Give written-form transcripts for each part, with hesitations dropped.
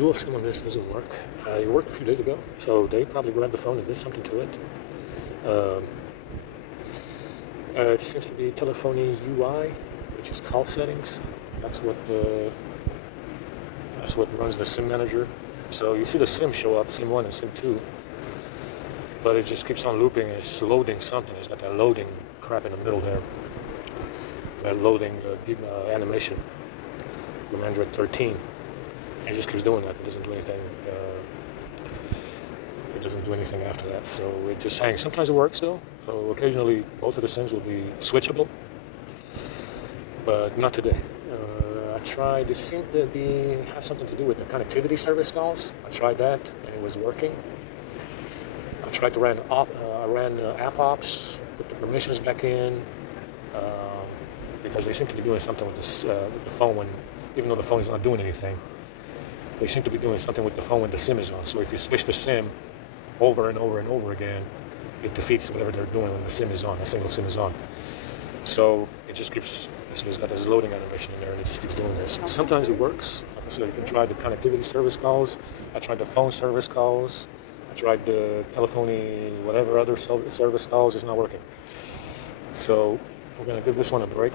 dual SIM on this doesn't work. It worked a few days ago, so they probably grabbed the phone and did something to it. It seems to be telephony UI, which is call settings. That's what runs the SIM manager. So you see the SIM show up, SIM 1 and SIM 2, but it just keeps on looping. It's loading something. It's got that loading crap in the middle there. That loading animation from Android 13. It just keeps doing that. It doesn't do anything. It doesn't do anything after that. So it just hangs. Sometimes it works though. So occasionally both of the SIMs will be switchable, but not today. I tried. It seemed to have something to do with the connectivity service calls. I tried that and it was working. I tried to run app ops, put the permissions back in, because they seem to be doing something with the phone even though the phone is not doing anything. They seem to be doing something with the phone when the SIM is on. So if you switch the SIM over and over and over again, it defeats whatever they're doing when the SIM is on, a single SIM is on. So it just keeps, it's got this loading animation in there and it just keeps doing this. Sometimes it works. Like I said, you can try the connectivity service calls. I tried the phone service calls. I tried the telephony, whatever other service calls. It's not working. So we're gonna give this one a break.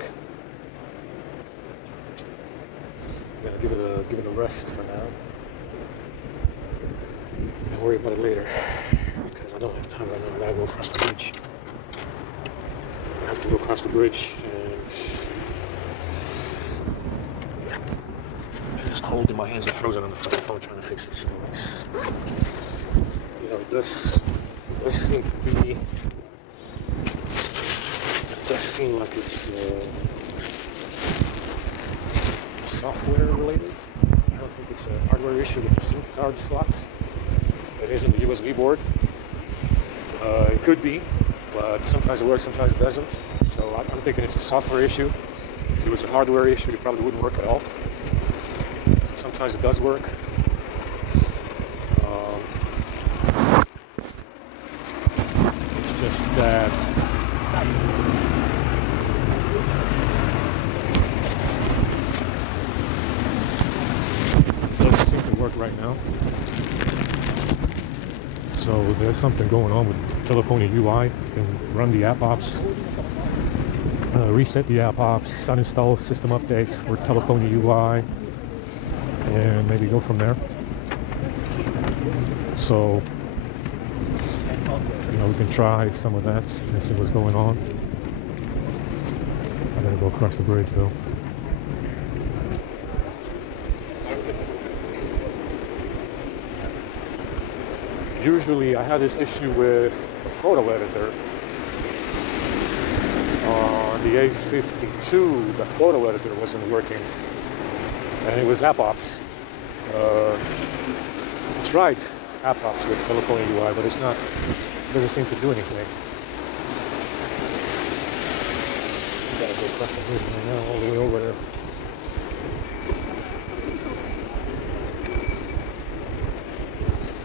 We're gonna give it a rest for now. And worry about it later. Because I don't have time right now. I gotta go across the bridge. I have to go across the bridge and it's cold in my hands. I'm frozen on the phone trying to fix it. So it's, it does seem to be. It does seem like it's software related. I don't think it's a hardware issue with the SIM card slot. It isn't the USB board. It could be, but sometimes it works, sometimes it doesn't. So I'm thinking it's a software issue. If it was a hardware issue, it probably wouldn't work at all. So sometimes it does work. It's just that it doesn't seem to work right now. So there's something going on with telephony UI. You can run the app ops, reset the app ops, uninstall system updates for telephony UI, and maybe go from there. So, we can try some of that and see what's going on. I gotta go across the bridge though. Usually I had this issue with a photo editor. On the A52, the photo editor wasn't working. And it was app ops. I tried app ops with telephone UI, but it doesn't seem to do anything. Gotta go across the bridge right now, all the way over there.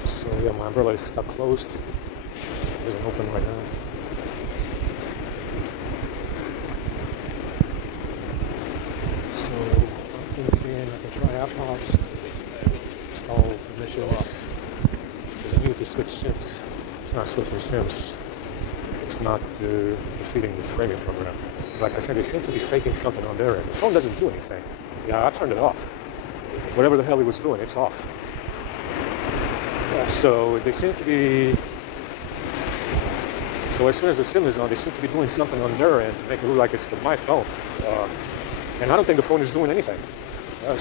So yeah, my umbrella is stuck closed. It isn't open right now. So I'm thinking I can try app ops, install permissions, because I need to switch SIMs. It's not switching SIMs. It's not defeating this framing program. It's like I said, they seem to be faking something on their end. The phone doesn't do anything. Yeah, I turned it off. Whatever the hell it was doing, it's off. So they seem to be. So as soon as the SIM is on, they seem to be doing something on their end to make it look like it's my phone. And I don't think the phone is doing anything. I'm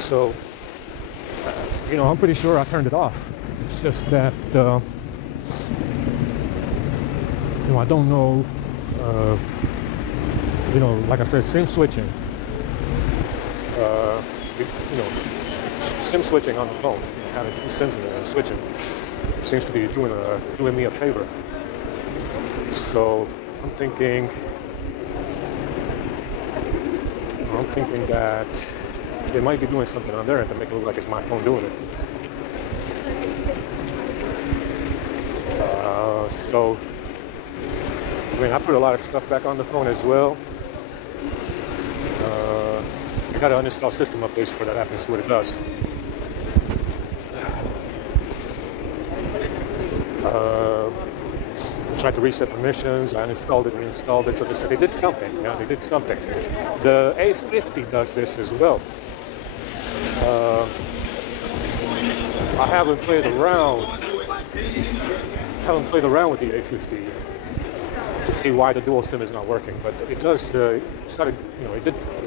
pretty sure I turned it off. It's just that I don't know. Like I said, SIM switching. SIM switching on the phone. Having two SIMs in there and switching seems to be doing me a favor. So I'm thinking that they might be doing something on their end to make it look like it's my phone doing it. I put a lot of stuff back on the phone as well. I gotta uninstall system updates for that app and see what it does. tried to reset permissions. I uninstalled it, reinstalled it. So they did something. Yeah, they did something. The A50 does this as well. I haven't played around with the A50 to see why the dual SIM is not working, but it does. It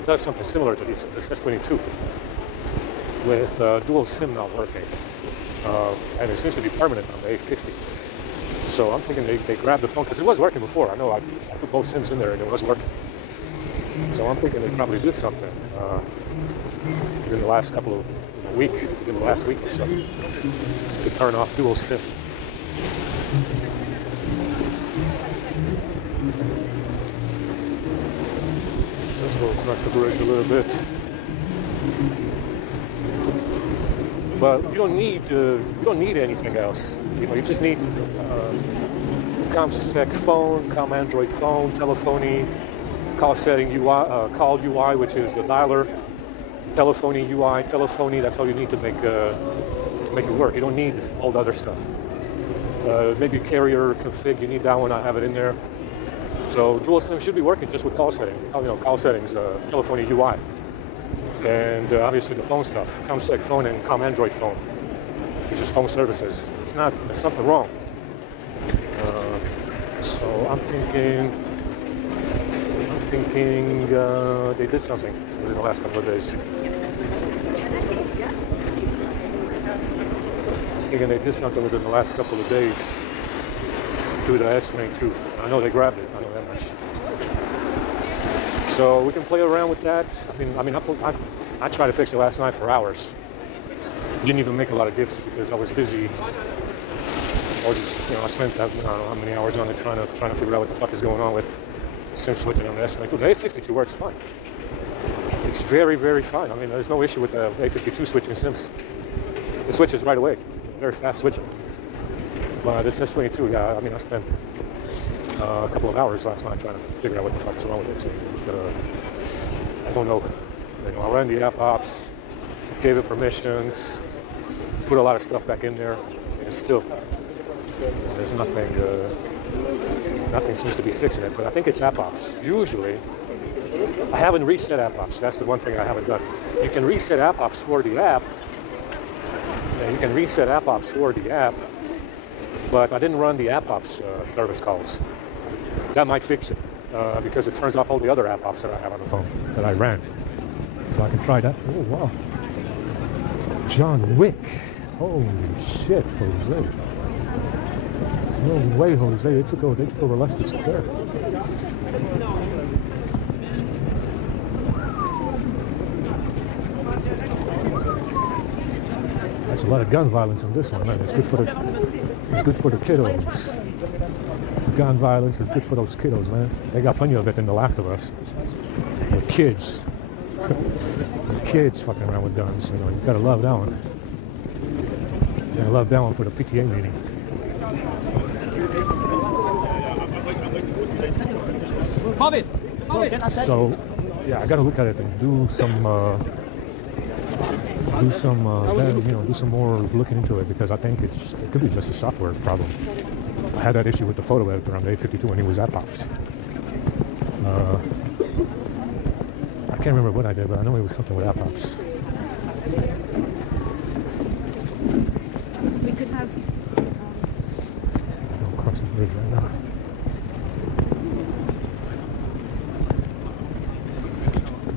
does something similar to this S22 with dual SIM not working, and it seems to be permanent on the A50. So I'm thinking they grabbed the phone because it was working before. I know I put both SIMs in there and it was working. So I'm thinking they probably did something in the last couple of in the last week or so, to turn off dual SIM. Let's go across the bridge a little bit. But you don't need anything else. You just need ComSec phone, Android phone, telephony, call setting UI, call UI, which is the dialer. Telephony UI, telephony. That's all you need to make it work. You don't need all the other stuff. Maybe carrier config. You need that one. I have it in there. So dual SIM should be working just with call setting. Call settings, telephony UI, and obviously the phone stuff. ComSec phone and Android phone, which is phone services. There's something wrong. So I'm thinking they did something within the last couple of days. Thinking they did something within the last couple of days to the S22. I know they grabbed it. I know that much. So we can play around with that. I tried to fix it last night for hours. Didn't even make a lot of gifts because I was busy. I spent I don't know how many hours on it trying to figure out what the fuck is going on with SIM switching on the S22. The A52 works fine. It's very, very fine. There's no issue with the A52 switching SIMs. It switches right away. Very fast switching. But this S22, yeah, I spent a couple of hours last night trying to figure out what the fuck is wrong with it. So, I don't know. I ran the app ops, gave it permissions, put a lot of stuff back in there, and still, there's nothing seems to be fixing it. But I think it's app ops. Usually, I haven't reset app ops. That's the one thing I haven't done. You can reset app ops for the app. But I didn't run the app ops service calls. That might fix it because it turns off all the other app ops that I have on the phone that I ran. So I can try that. Oh, wow. John Wick. Holy shit, Jose. No way, Jose. They took over Leicester Square. That's a lot of gun violence on this one, man. It's good for the kiddos. Gun violence is good for those kiddos, man. They got plenty of it in The Last of Us. The kids. The kids fucking around with guns. You gotta love that one. You gotta love that one for the PTA meeting. So, yeah, I gotta look at it and do some more looking into it because I think it could be just a software problem. I had that issue with the photo editor on the A52 when it was app ops. I can't remember what I did, but I know it was something with app ops. So we could have. I'll cross the bridge right now.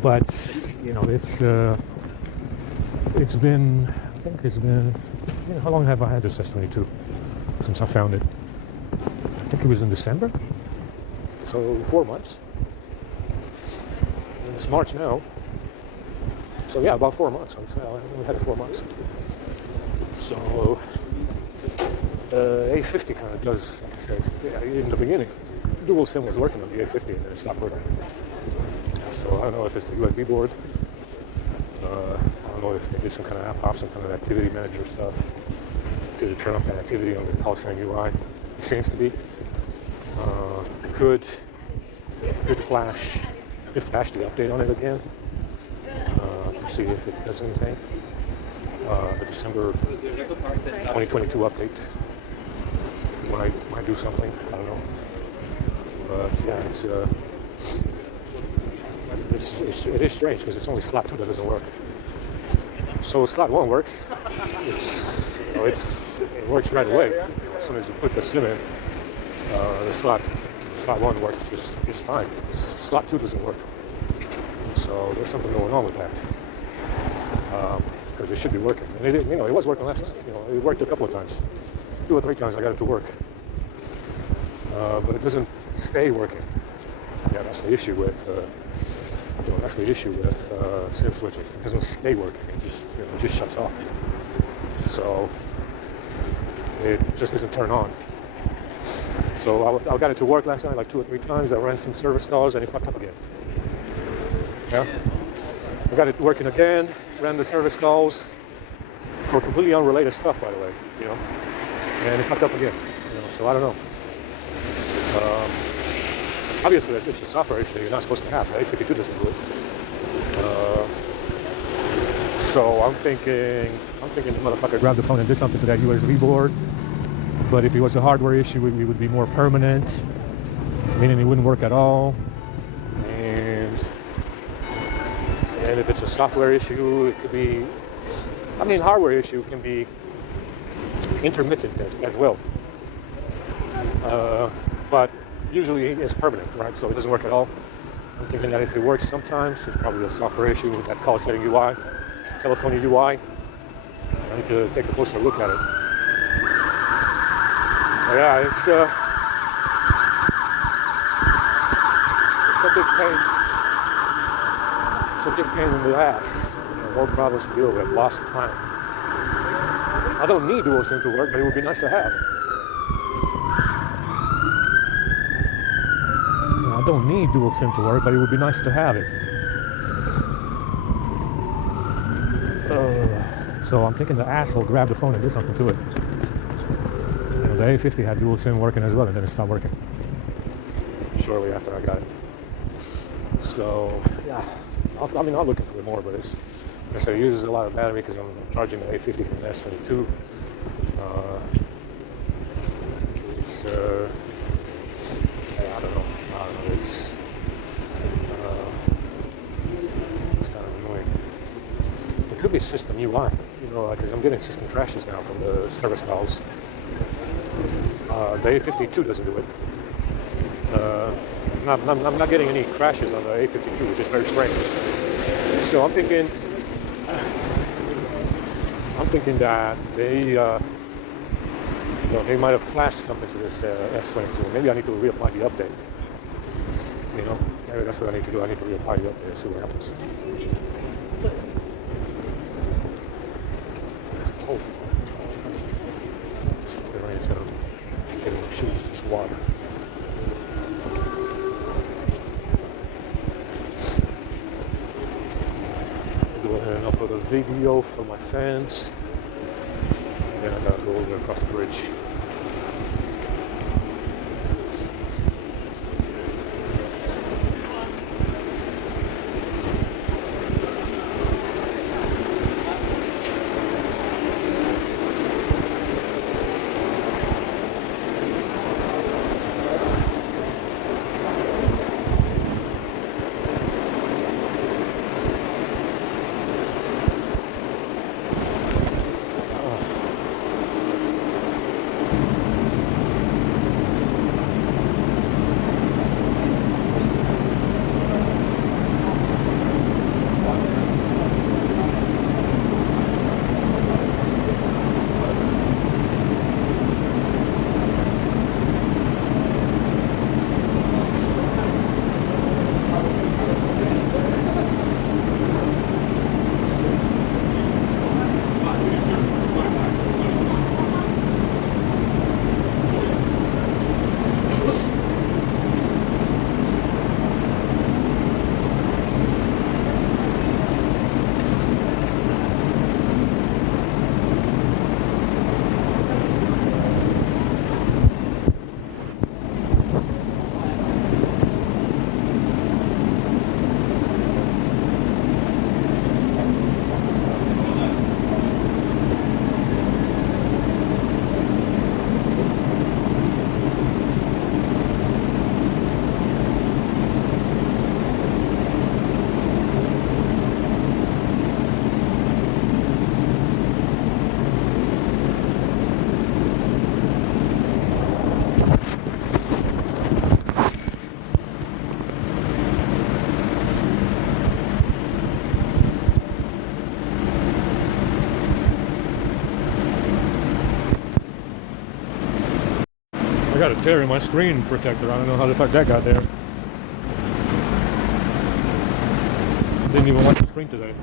But it's been how long have I had this S22 since I found it? I think it was in December, so 4 months. And it's March now, so yeah, about 4 months. I'd say I only had it 4 months. So A50 kind of does, like I said, in the beginning, dual SIM was working on the A50 and then it stopped working. So I don't know if it's the USB board. I don't know if they did some kind of app ops, some kind of activity manager stuff to turn off that activity on the call center UI. It seems to be. Could flash the update on it again to see if it does anything. The December 2022 update. when I do something. I don't know. But yeah, it is strange because it's only slot 2 that doesn't work. So slot 1 works. It works right away. As soon as you put the SIM in, the slot 1 works just fine. Slot 2 doesn't work. So there's something going on with that. Because it should be working. And it was working last night. It worked a couple of times. 2 or 3 times I got it to work. But it doesn't stay working. Yeah, that's the issue with SIM switching. It doesn't stay working. It just shuts off. So it just doesn't turn on. So I got it to work last night like 2 or 3 times. I ran some service calls and it fucked up again. Yeah. I got it working again. Ran the service calls for completely unrelated stuff, by the way. And it fucked up again. So I don't know. Obviously, it's a software issue that you're not supposed to have. The A52 doesn't do it. So I'm thinking the motherfucker grabbed the phone and did something to that USB board. But if it was a hardware issue, it would be more permanent, meaning it wouldn't work at all. And if it's a software issue, it could be. Hardware issue can be intermittent as well. But usually it's permanent, right? So it doesn't work at all. I'm thinking that if it works sometimes, it's probably a software issue with that call setting UI, telephony UI. I need to take a closer look at it. But yeah, it's a big pain. It's a big pain in the ass. More problems to deal with. Lost plan. I don't need dual SIM to work, but it would be nice to have. I don't need dual SIM to work, but it would be nice to have it. So I'm thinking the asshole grabbed the phone and did something to it. The A50 had dual SIM working as well, and then it stopped working shortly after I got it. So yeah, I'll look into it more, but it uses a lot of battery because I'm charging the A50 from the S22. I don't know. It's kind of annoying. It could be system UI, because I'm getting system crashes now from the service calls. The A52 doesn't do it. I'm not getting any crashes on the A52, which is very strange. So I'm thinking that they might have flashed something to this S22. Maybe I need to reapply the update. Maybe that's what I need to do. I need to reapply the update and see what happens. It's cold. The rain is going to get in my shoes. It's water. Go ahead and upload a video for my fans. Then I gotta go over across the bridge. I got a tear in my screen protector. I don't know how the fuck that got there. Didn't even wipe the screen today.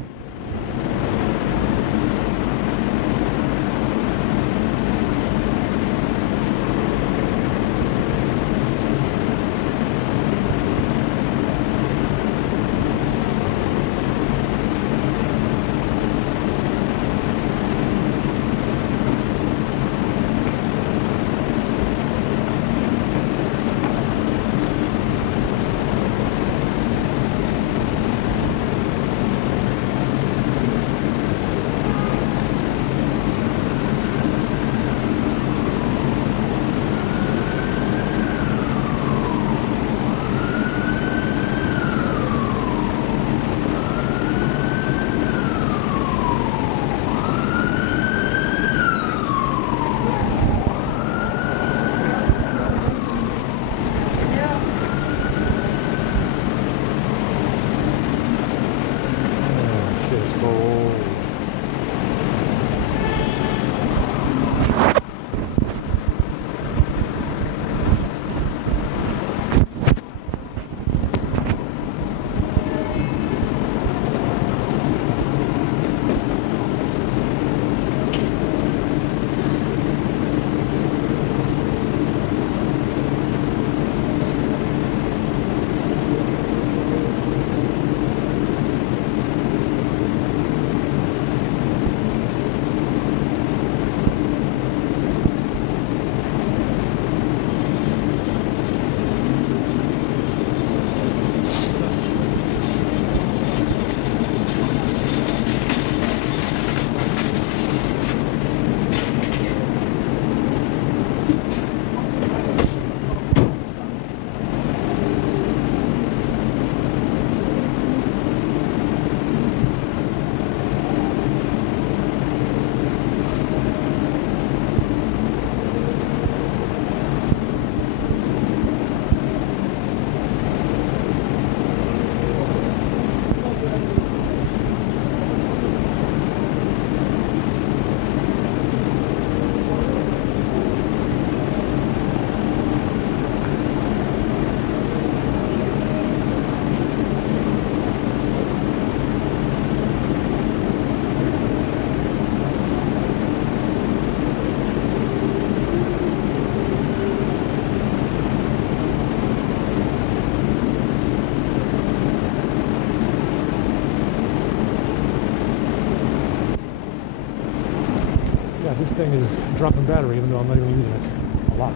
This thing is dropping battery even though I'm not even using it a lot.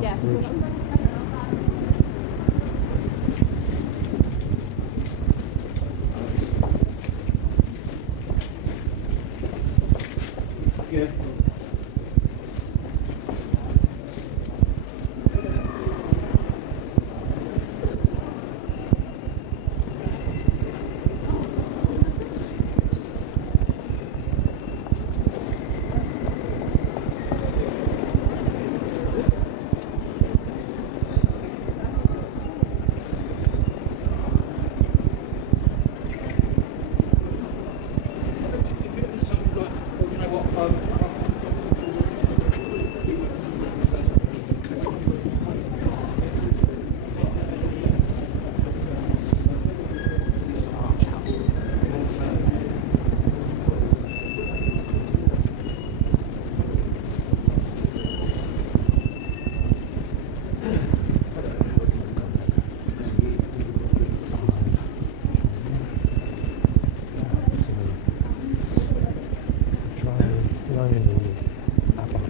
Yes. Yeah.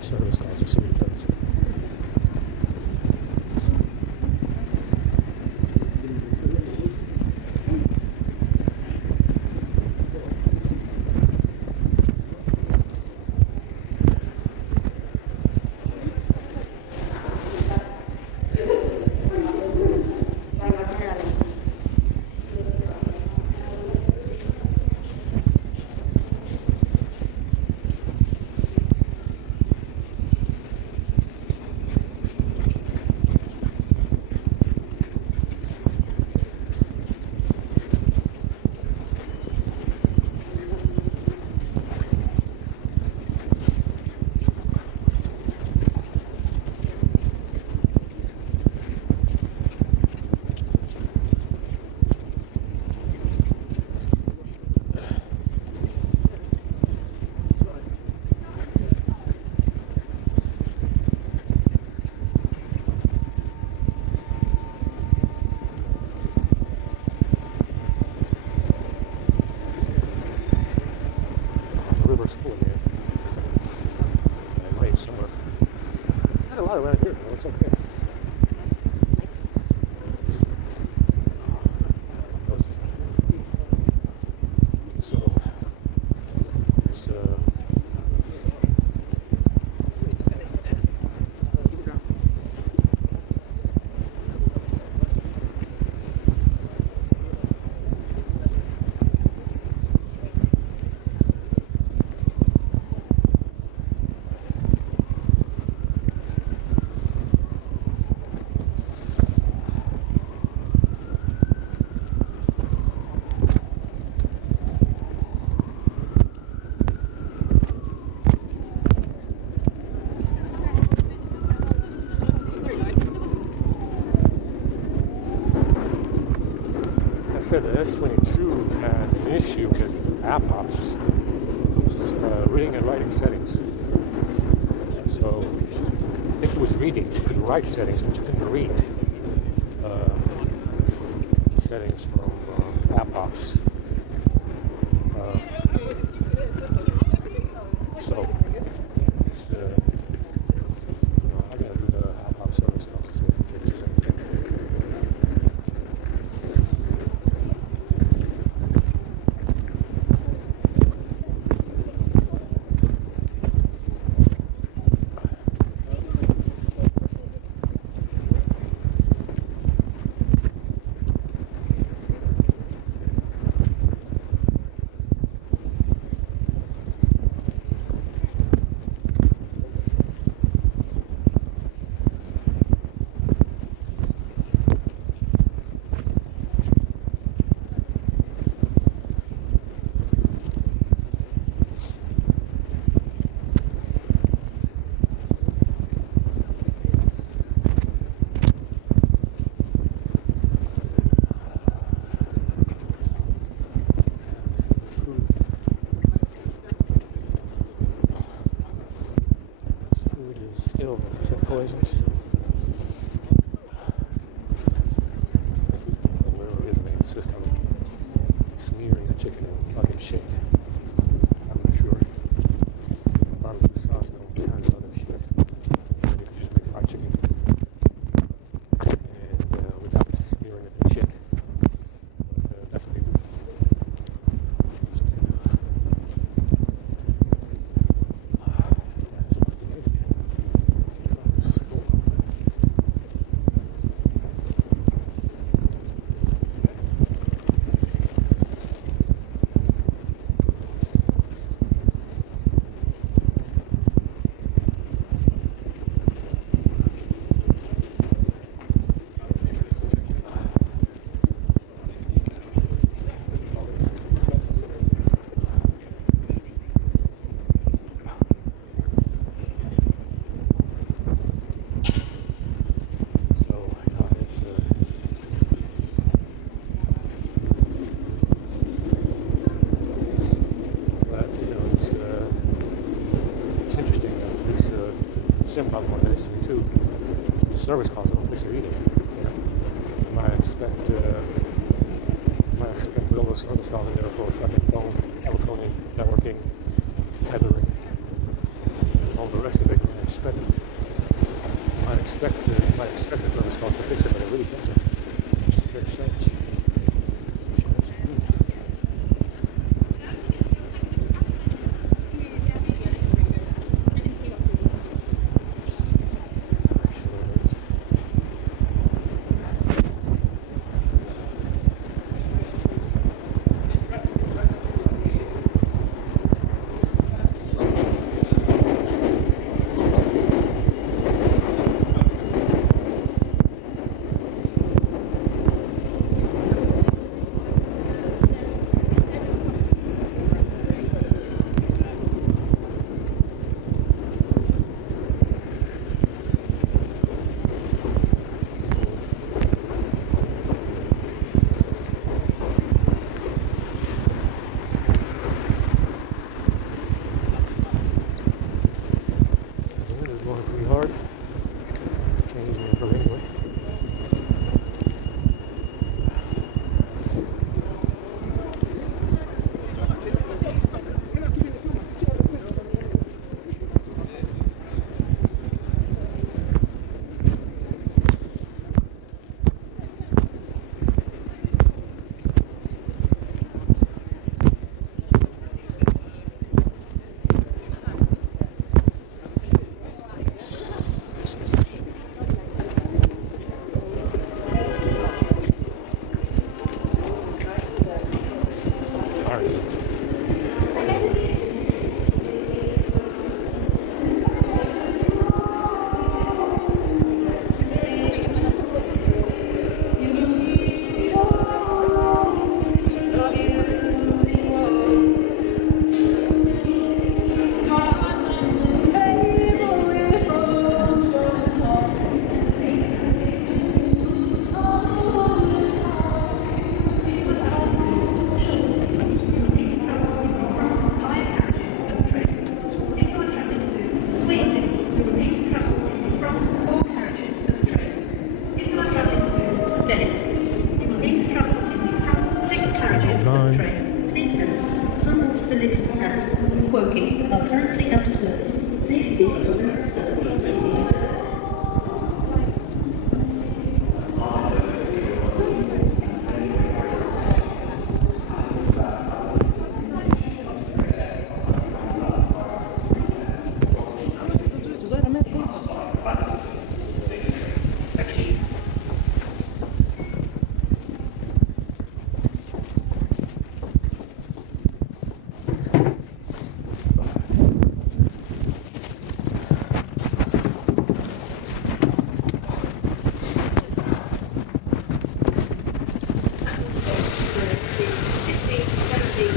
Service calls to see what it does. almost full again. Rain somewhere. Not a lot around here, but it's okay. So it's said the S22 had an issue with app ops. It's reading and writing settings. So I think it was reading. You could write settings, but you couldn't read settings from app ops. So it's, I gotta do the app ops service calls to see if it fixes anything. Still some poisons. Whatever it is, man, it's just smearing the chicken in fucking shit. I'm not sure. Barbecue sauce and all kinds of other shit. You could just make fried chicken. And without smearing it in shit. But that's what they do. About one minute too. The service calls don't fix it either. You might expect with all those service calls in there for fucking phone, telephoning, networking, tethering, and all the rest of it. You might expect the service calls to fix it, but it really doesn't. It's just very strange. cars.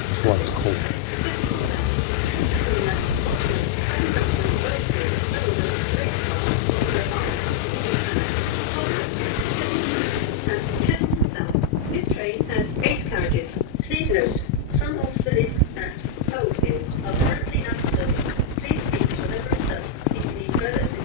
This one's cool. This train has 8 carriages. Please note, some of the lifts at Colesfield are currently out of service. Please speak to a member of staff if you need further assistance.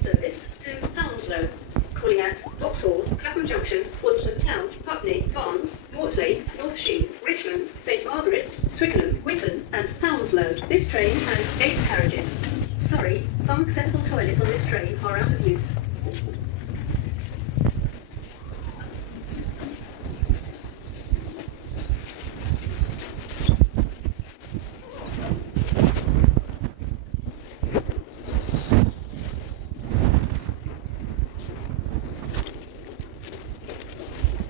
Service to Hounslow, calling at Vauxhall, Clapham Junction, Woodstock Town, Putney, Barnes, Mortlake, North Sheen, Richmond, St Margaret's, Twickenham, Whitton and Hounslow. This train has 8 carriages. Sorry, some accessible toilets on this train are out of use.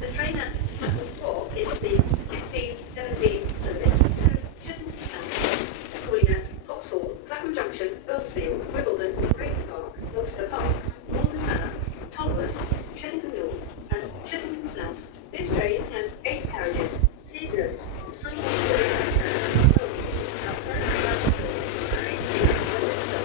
The train at platform 4 is the 1617 service to Chessington South, calling at Vauxhall, Clapham Junction, Earlsfield, Wimbledon, Grange Park, Gloucester Park, Malden Manor, Tolworth, Chessington North and Chessington South. This train has 8 carriages. Please note, some of the trains and are currently out of service. Please speak to a member of staff.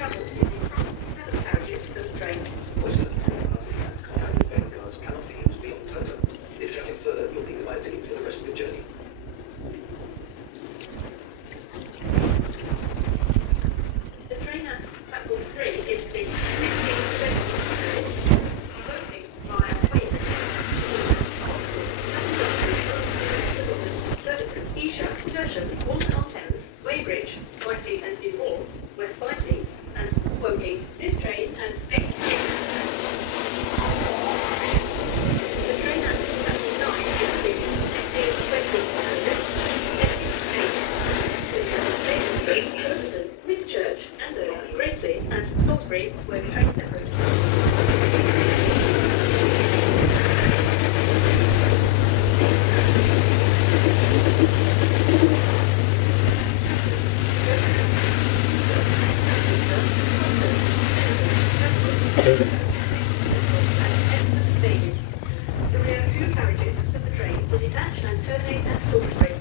travel in the front 7 carriages of the train. Western train passes and contacted payment cards cannot be used beyond Closer. If chatting further, you'll need to buy a ticket for the rest of the journey. The train at platform 3 is the 1620 service, working via Weymouth. Surbiton, Esher, Tersham, Walton-on-Thames, Weybridge, Whitefleet and Newport, West Byfleet and Woking. This train has 8 The train at platform 9 is the 1620 service, Surbiton, Whitchurch, Andover, Greatley and Salisbury were train separate. The rear 2 carriages of the train will detach and terminate at Salisbury.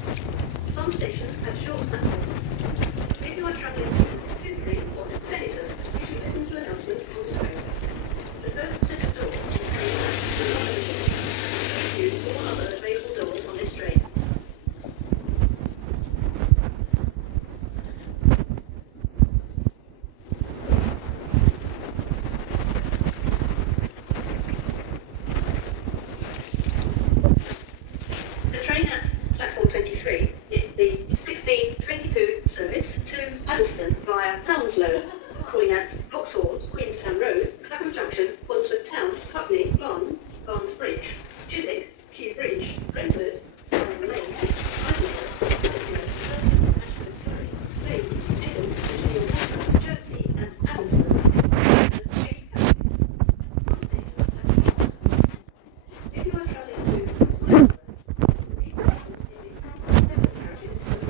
Some stations have short platforms. If you are travelling to Finsbury or Fenison, you should listen to announcements on the train. The first set of doors on the train will not open. Please use all other available doors on this train. The train at platform 23 is the 1622 service to Addleston via Hounslow, calling at Vauxhall, Queenstown Road, Clapham Junction, Wandsworth Town, Putney, Barnes, Barnes Bridge, Chiswick, Kew Bridge, Brentford, Salmon Lane, Islington, Ashford, Surrey, Staines, Edinburgh, Virginia Water, Chertsey, and Addleston. If you are travelling to Islington, read the button in the front 7 carriages of the train. Western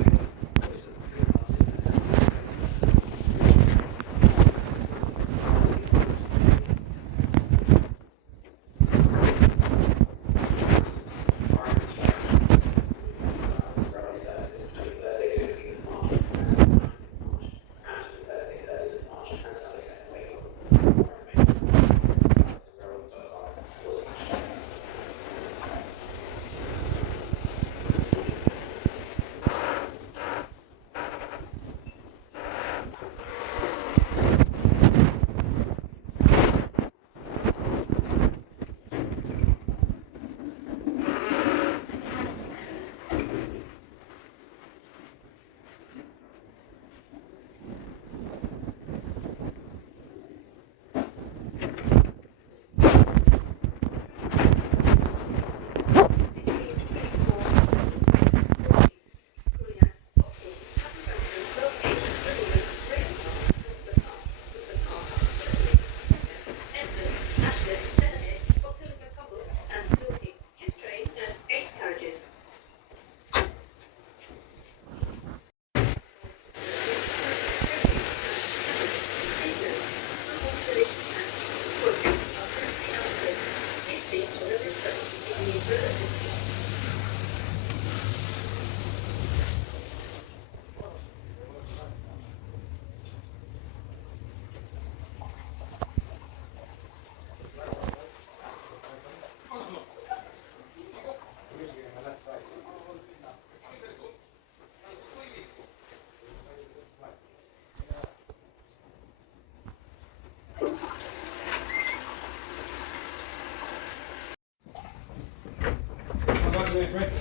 train passes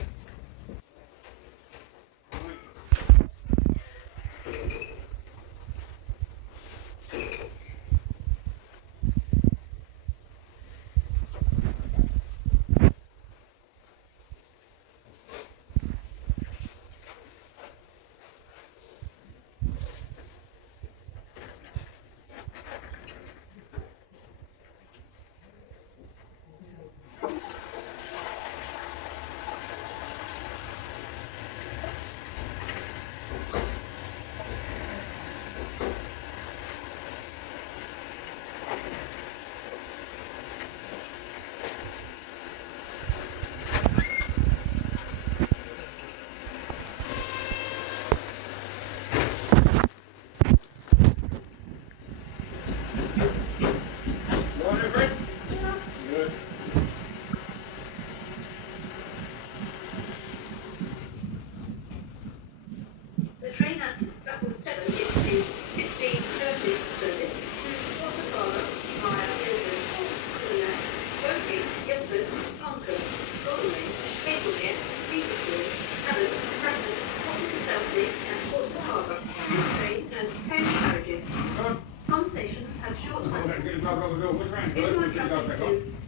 If you are travelling to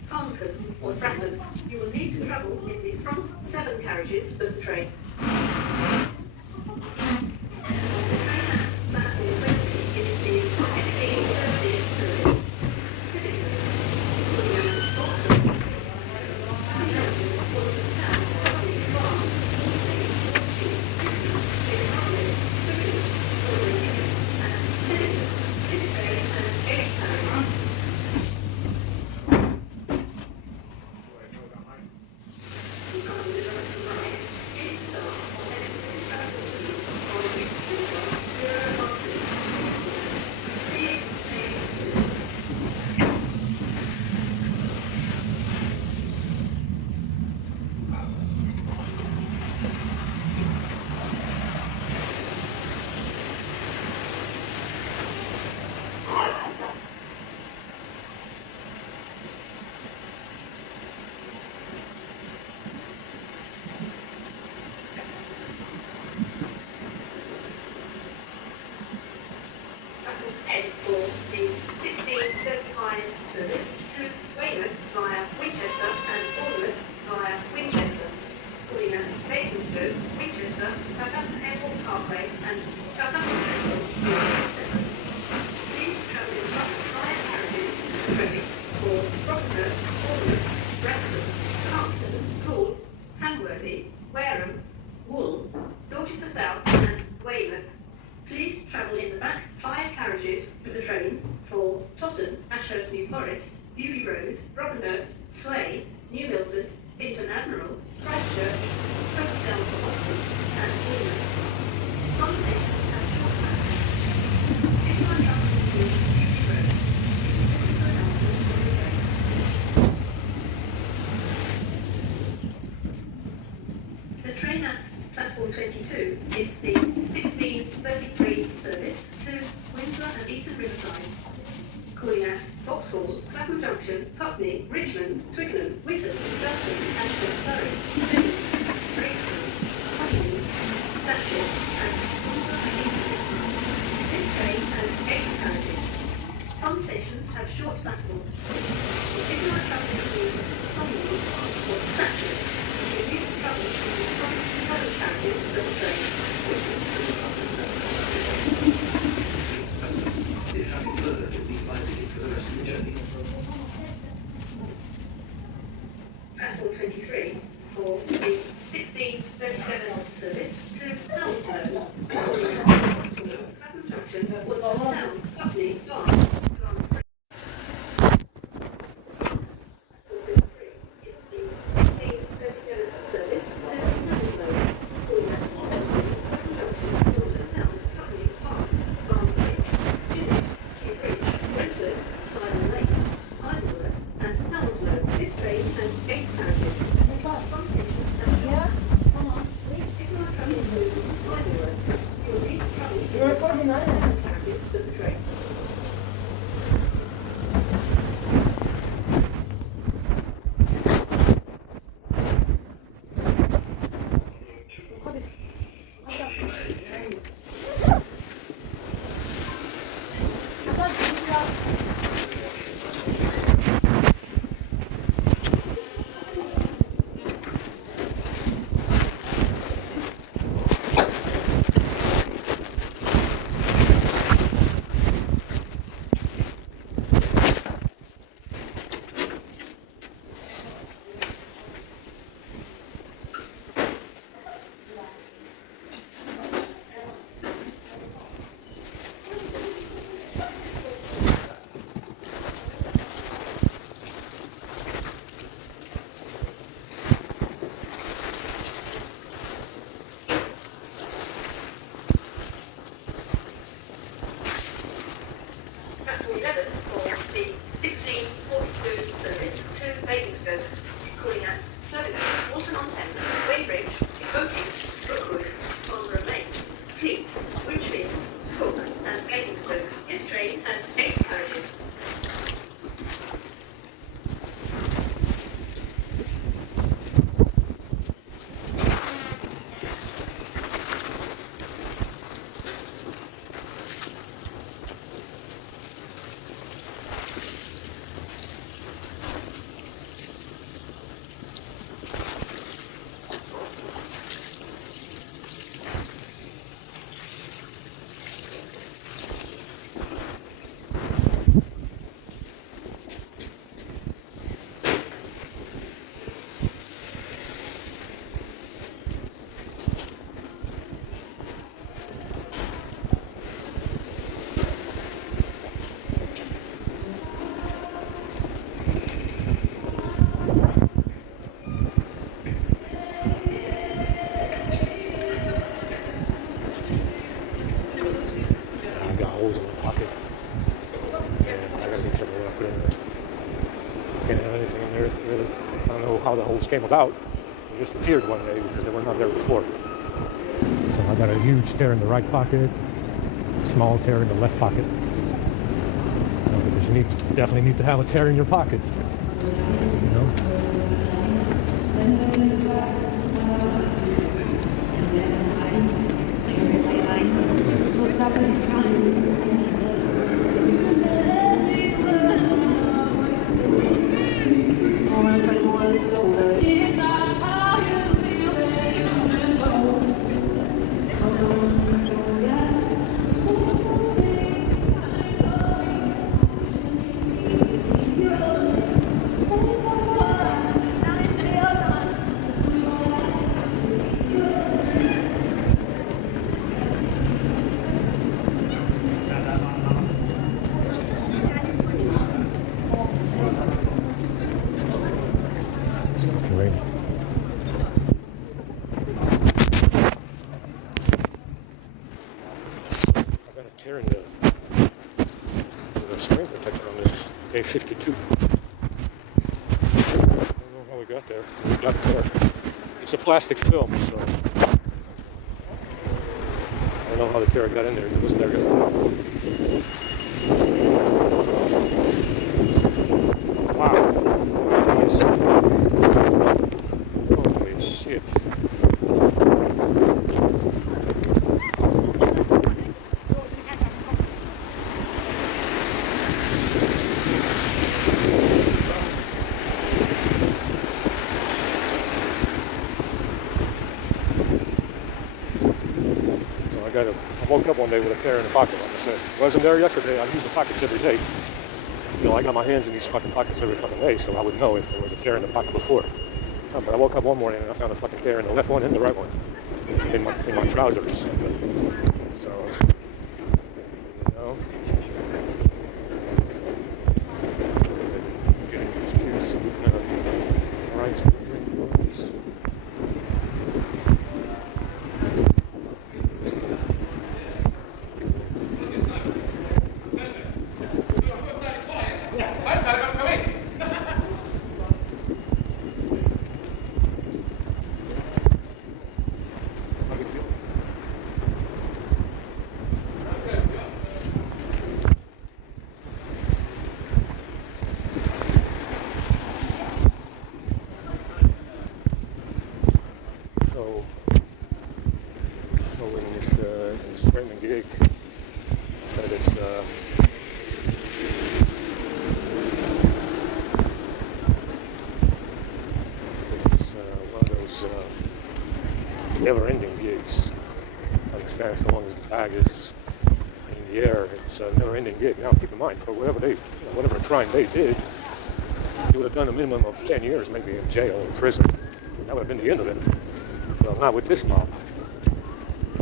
Farncombe or Bratton, you will need to travel in the front 7 carriages of the train. Head for the 16:35 service to Weymouth via Winchester and Bournemouth via Winchester, calling at Basingstoke, Winchester, Southampton Airport Parkway and Southampton Central. Please travel in front of fire carriages for Broxton, Bournemouth, Wrexham, Carlton, Poole, Hamworthy, Wareham, Wool, Dorchester South and Weymouth. Please travel in the back 5 carriages of the train for Totton, Ashurst, New Forest, Beaulieu Road, Brockenhurst, Slade, New Milton, Hinton Admiral, Christchurch, Folkestone for Oxford, and Bournemouth. Some stations have short passages. If you are travelling to Beaulieu Road, you can listen to announcements on the train. The train at platform 22 is the 16:33 service to Windsor and Eton Riverside, calling at Vauxhall, Clapham Junction, Putney, Richmond, Twickenham, Witton, Felton, Ashford, Surrey, Plymouth, Brixton, Putney, Thatcham, and Windsor and Eton. This train has 8 carriages. Some stations have short platforms. If you are travelling to Putney or Thatcham, you need to travel to the front 7 carriages of the train. If travelling further, you'll need to buy a ticket for the rest of the journey. Platform 23 for the 16:37 service to Hounslow, Clapham Junction, Woodstock Town, Putney, Bath. holes in my pocket. And I gotta be careful what I put in there. Can't have anything in there, really. I don't know how the holes came about. They just appeared one day because they were not there before. So I got a huge tear in the right pocket, a small tear in the left pocket. Because you definitely need to have a tear in your pocket. You know? Tearing the screen protector on this A52. I don't know how we got there. We got there. It's a plastic film, so I don't know how the tear got in there. It wasn't there before. Wow. Holy shit. I woke up one day with a tear in the pocket, like I said. Wasn't there yesterday. I use the pockets every day. You know, I got my hands in these fucking pockets every fucking day, so I would know if there was a tear in the pocket before. But I woke up one morning and I found a fucking tear in the left one and the right one in my trousers. So, you know. Getting these kids rice floors. So in this framing gig, I said it's one of those never-ending gigs. I understand, so long as the bag is in the air, it's a never-ending gig. Now, keep in mind, for whatever crime they did, they would have done a minimum of 10 years, maybe in jail or prison. That would have been the end of it. Well, not with this mob.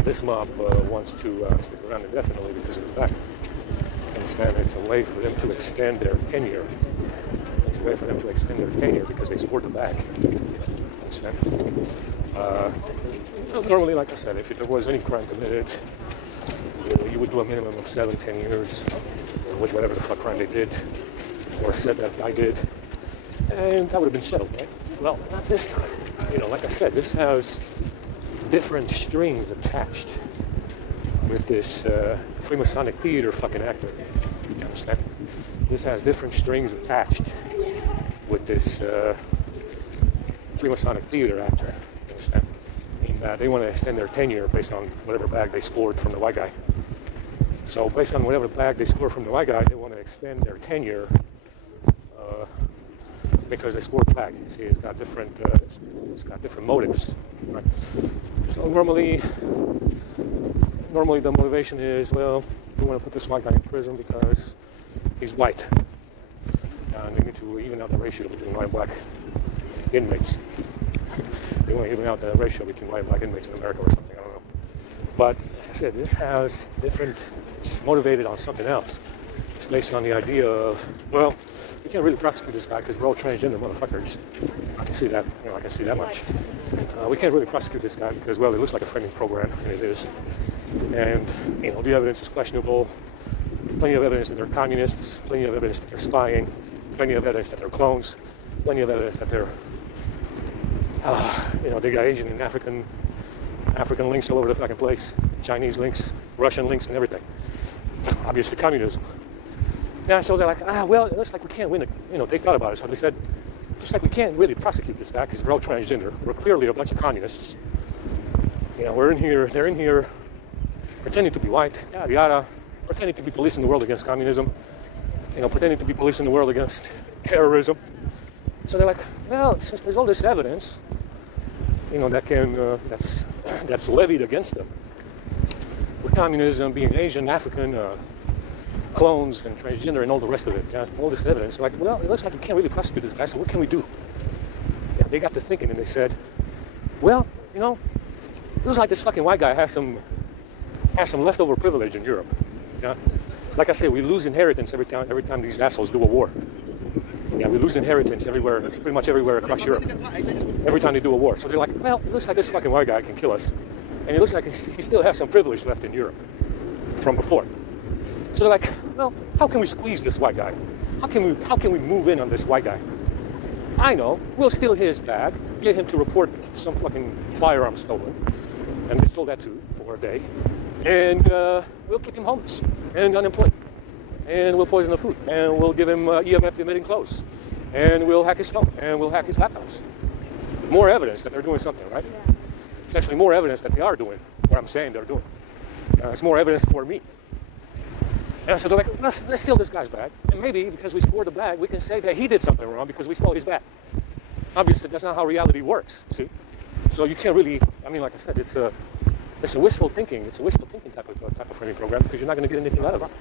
This mob wants to stick around indefinitely because of the back. Understand? It's a way for them to extend their tenure. It's a way for them to extend their tenure because they support the back. Understand? Normally, like I said, if there was any crime committed, you would do a minimum of 7-10 years with whatever the fuck crime they did or said that guy did, and that would have been settled, right? Well, not this time. You know, like I said, this has different strings attached with this Freemasonic theater fucking actor. You understand? This has different strings attached with this Freemasonic theater actor. You understand? And they want to extend their tenure based on whatever bag they scored from the white guy. So based on whatever bag they scored from the white guy, they want to extend their tenure because they scored bag. You see, it's got different motives. Right? So normally the motivation is, well, we want to put this white guy in prison because he's white. And they need to even out the ratio between white and black inmates. They want to even out the ratio between white and black inmates in America or something, I don't know. But like I said, this has different, it's motivated on something else. It's based on the idea of, well, we can't really prosecute this guy because we're all transgender motherfuckers. I can see that, I can see that much. We can't really prosecute this guy because, well, it looks like a framing program, and it is. And, the evidence is questionable. Plenty of evidence that they're communists, plenty of evidence that they're spying, plenty of evidence that they're clones, plenty of evidence that they're, they got Asian and African links all over the fucking place, Chinese links, Russian links, and everything. Obviously, communism. Yeah, so they're like, well, it looks like we can't win it. They thought about it, so they said, looks like we can't really prosecute this guy because we're all transgender. We're clearly a bunch of communists. They're in here pretending to be white, yada yada, pretending to be policing the world against communism, pretending to be policing the world against terrorism. So they're like, well, since there's all this evidence, that's levied against them, with communism being Asian, African, clones and transgender and all the rest of it, all this evidence, like, well, it looks like we can't really prosecute this guy, so what can we do? They got to thinking and they said, well, it looks like this fucking white guy has some leftover privilege in Europe. Like I say, we lose inheritance every time these assholes do a war. We lose inheritance everywhere, pretty much everywhere across Europe, every time they do a war. So they're like, well, it looks like this fucking white guy can kill us. And it looks like he still has some privilege left in Europe from before. So they're like, well, how can we squeeze this white guy? How can we move in on this white guy? I know, we'll steal his bag, get him to report some fucking firearm stolen, and they stole that too for a day, and we'll keep him homeless and unemployed, and we'll poison the food, and we'll give him EMF emitting clothes, and we'll hack his phone, and we'll hack his laptops. More evidence that they're doing something, right? It's actually more evidence that they are doing what I'm saying they're doing. It's more evidence for me. And so they're like, let's steal this guy's bag. And maybe because we scored the bag, we can say that he did something wrong because we stole his bag. Obviously, that's not how reality works, see? So you can't really, like I said, it's a wishful thinking. It's a wishful thinking type of framing program because you're not going to get anything out of it.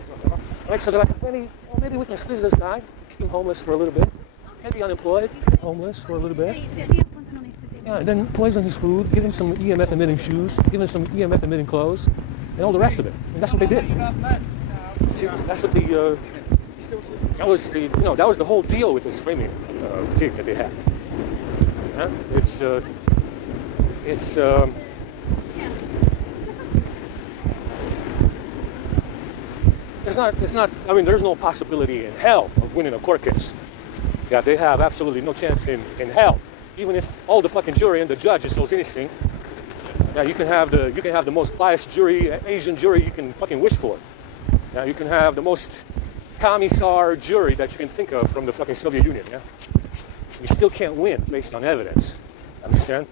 Right? So they're like, maybe we can squeeze this guy, keep him homeless for a little bit, maybe unemployed, homeless for a little bit. Yeah, and then poison his food, give him some EMF emitting shoes, give him some EMF emitting clothes, and all the rest of it. And that's what they did. See, that's what that was the whole deal with this framing gig that they had. It's not, there's no possibility in hell of winning a court case. Yeah, they have absolutely no chance in hell. Even if all the fucking jury and the judge is those anything, you can have the most biased jury, Asian jury you can fucking wish for. Now you can have the most commissar jury that you can think of from the fucking Soviet Union, You still can't win based on evidence, understand?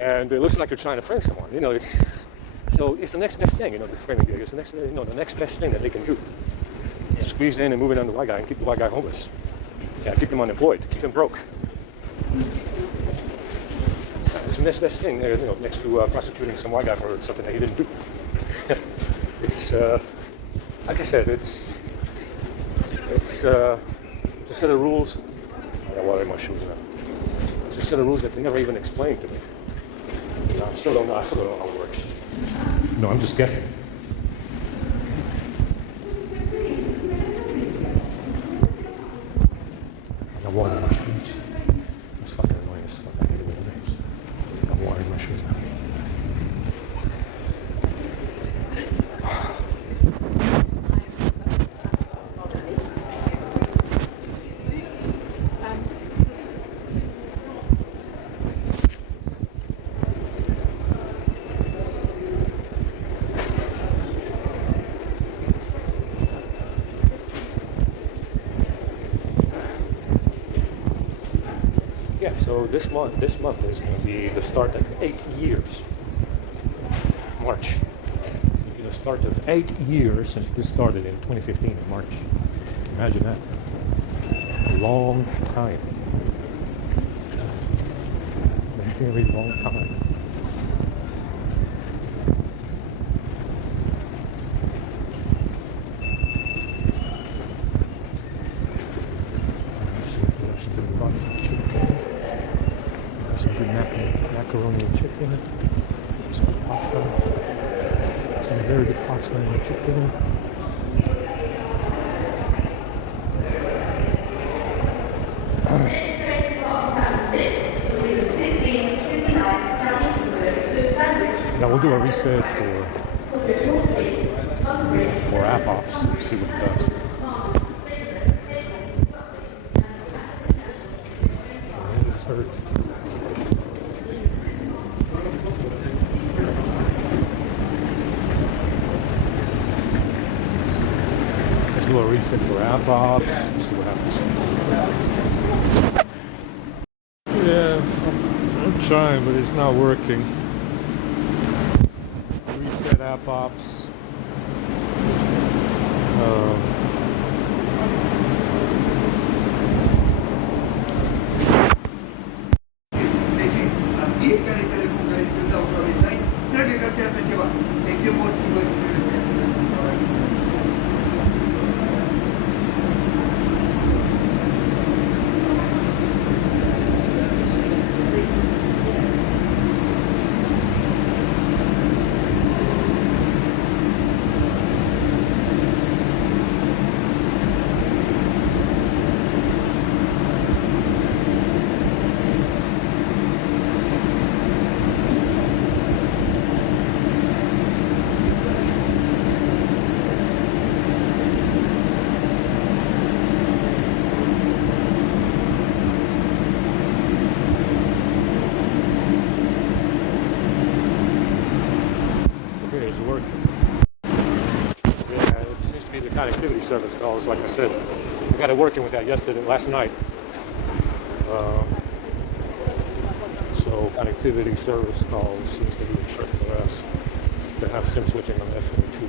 And it looks like you're trying to frame someone, it's the next best thing, this framing gig. It's the next best thing that they can do. Squeeze in and move it on the white guy and keep the white guy homeless. Keep him unemployed, keep him broke. It's the next best thing, next to prosecuting some white guy for something that he didn't do. It's, like I said, it's a set of rules. I got water in my shoes now. It's a set of rules that they never even explained to me. I still don't know how it works. No, I'm just guessing. I got water in my shoes. It's fucking annoying as fuck. I hate it when it rains. I got water in my shoes now. So this month is going to be the start of 8 years. March. It'll be the start of 8 years since this started in 2015 in March. Imagine that. A long time. A very long time. Let's see if there's some good barbecue chicken. Some good macaroni and chicken, some pasta, some very good pasta and chicken. Now we'll do a reset for app ops, see what it does. Insert. Let's do a reset for app ops. Let's see what happens. Yeah, I'm trying, but it's not working. Reset app ops. It's working. Yeah, it seems to be the connectivity service calls. Like I said, I got it working with that last night. So connectivity service calls seems to be a trick for us to have SIM switching on the S22.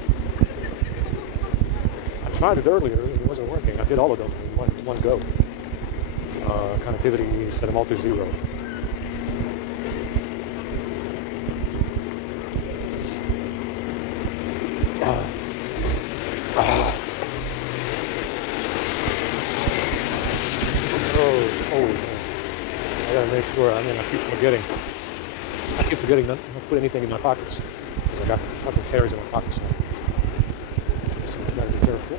I tried it earlier; it wasn't working. I did all of them in one go. Connectivity set them all to 0. Make sure. I keep forgetting not to put anything in my pockets because I got fucking tears in my pockets now. So I gotta be careful.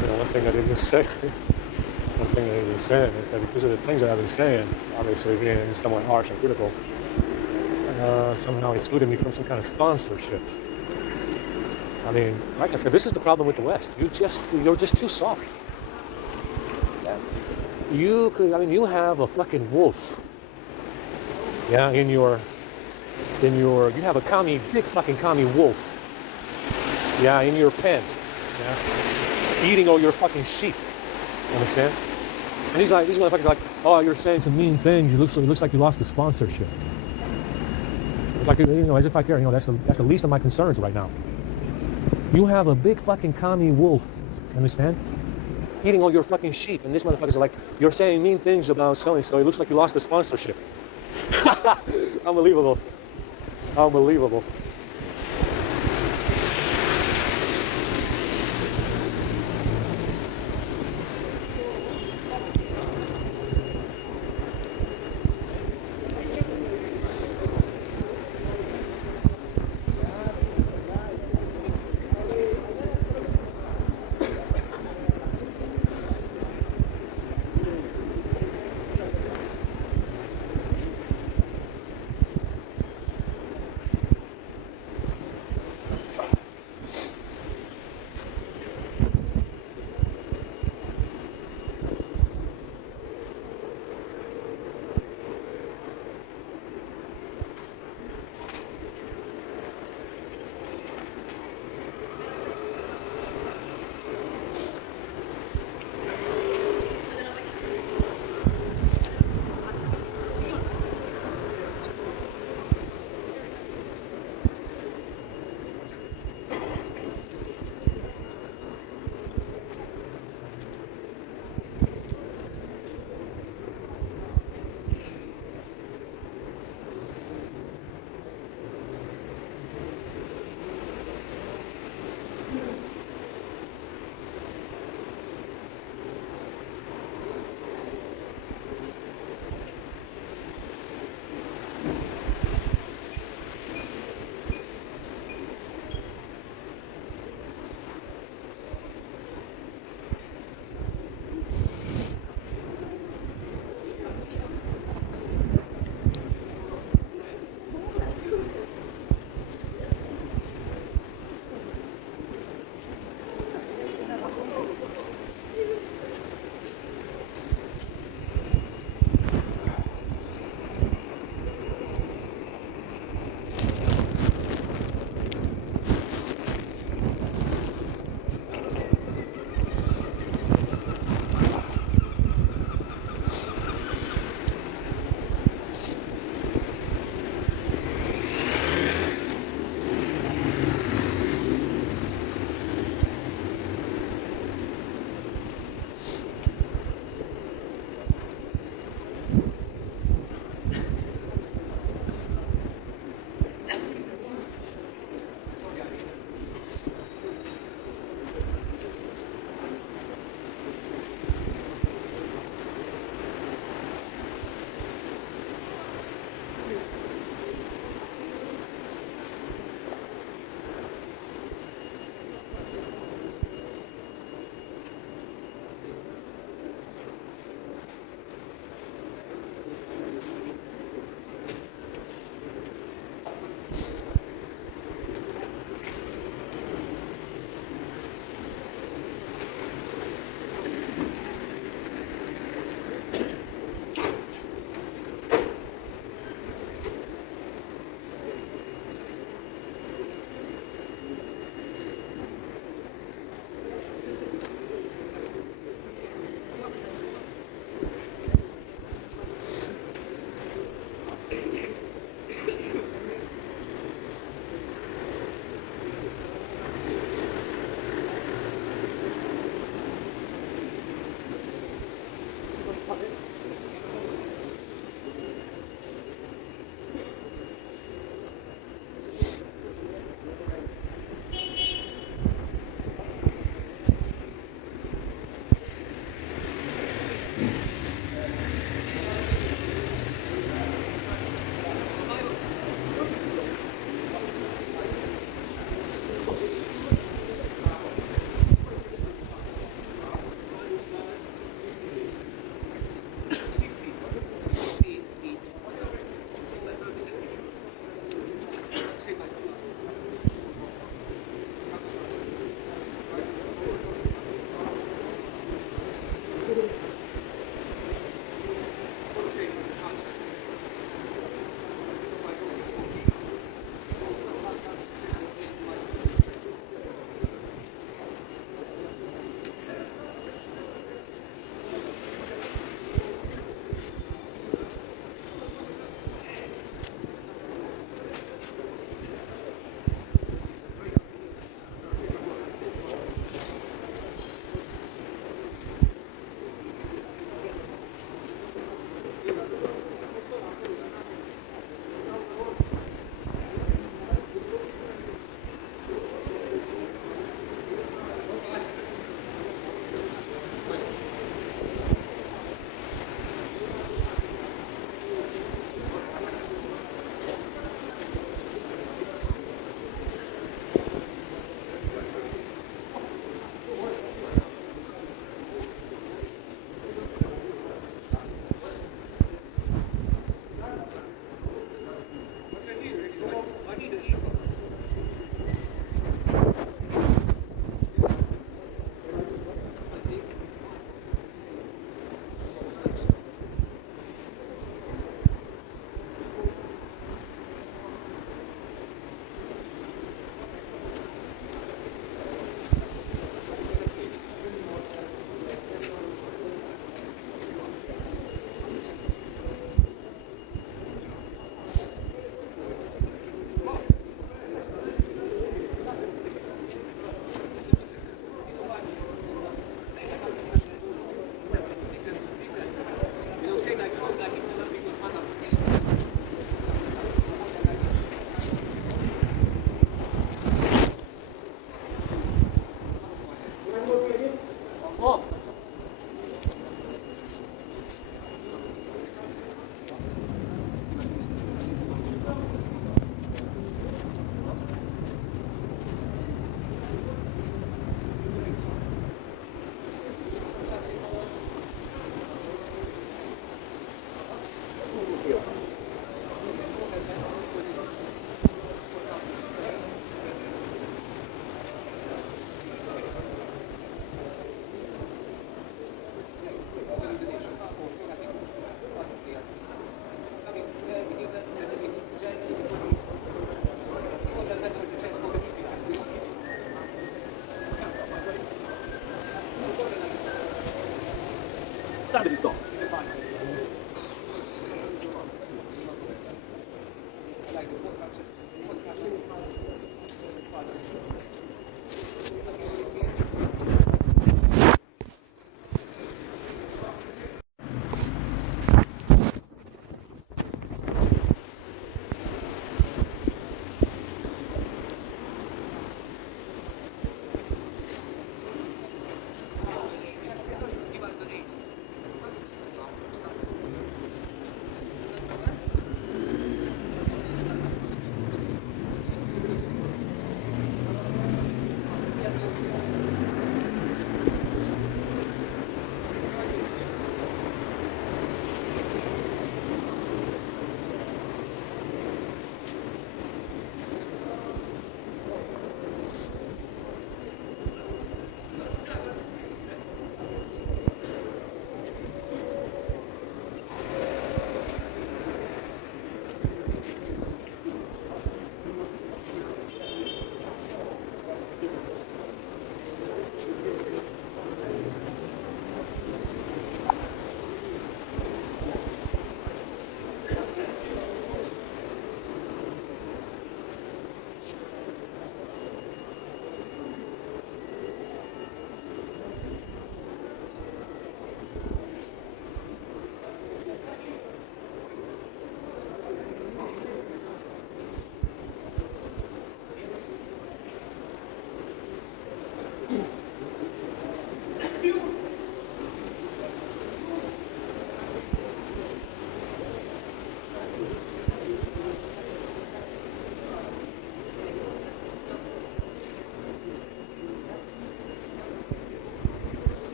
One thing that he was saying is that because of the things that I've been saying, obviously being somewhat harsh and critical, somehow excluded me from some kind of sponsorship. I mean, like I said, this is the problem with the West. You're just too soft. You have a fucking wolf. Yeah, you have a big fucking commie wolf. Yeah, in your pen. Yeah, eating all your fucking sheep. You understand? And these motherfuckers like, oh, you're saying some mean things. It looks like you lost the sponsorship. Like, as if I care. That's the least of my concerns right now. You have a big fucking commie wolf. Understand? Eating all your fucking sheep, and these motherfuckers are like, you're saying mean things about so it looks like you lost the sponsorship. Unbelievable. 暂时 stop。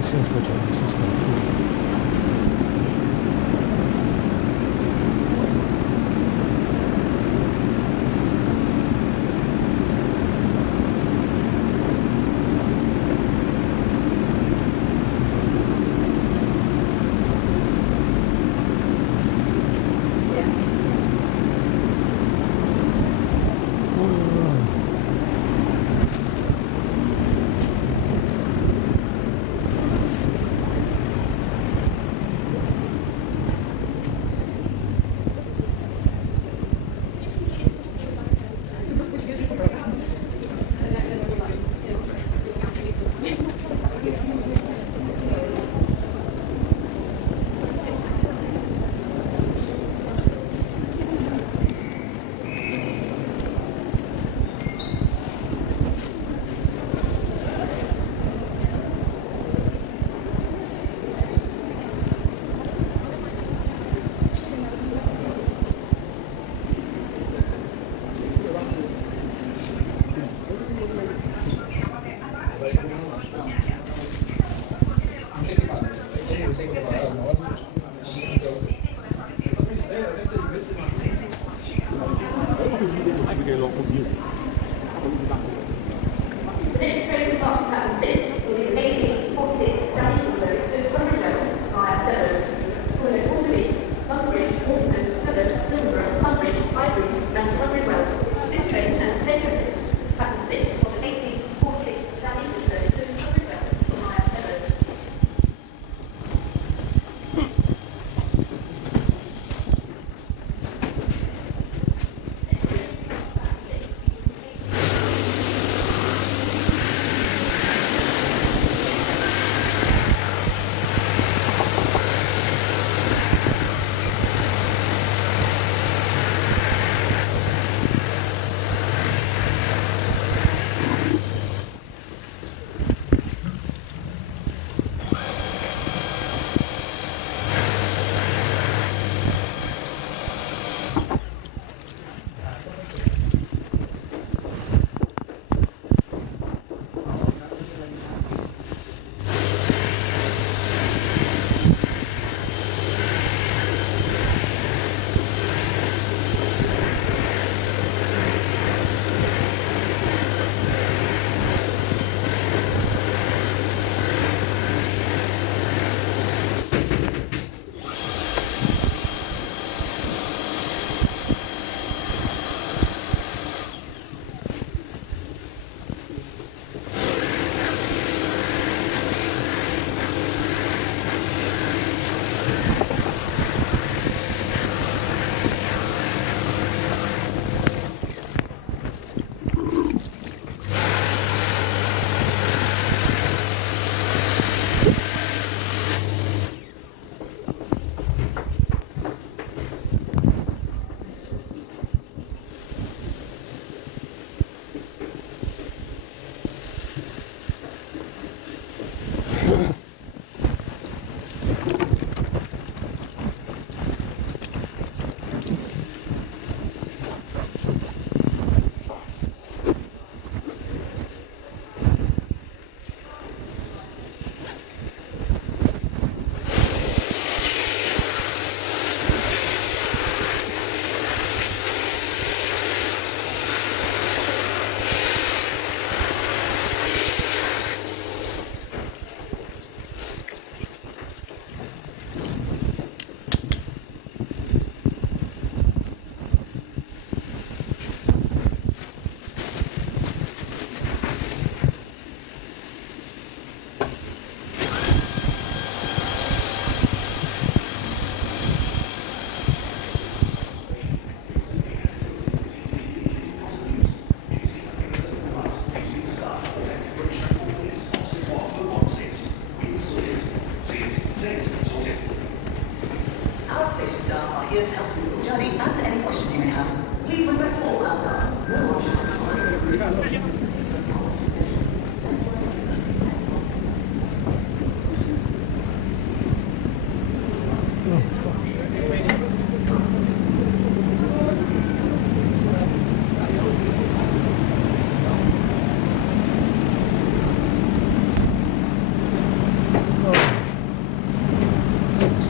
He seems such a suspect.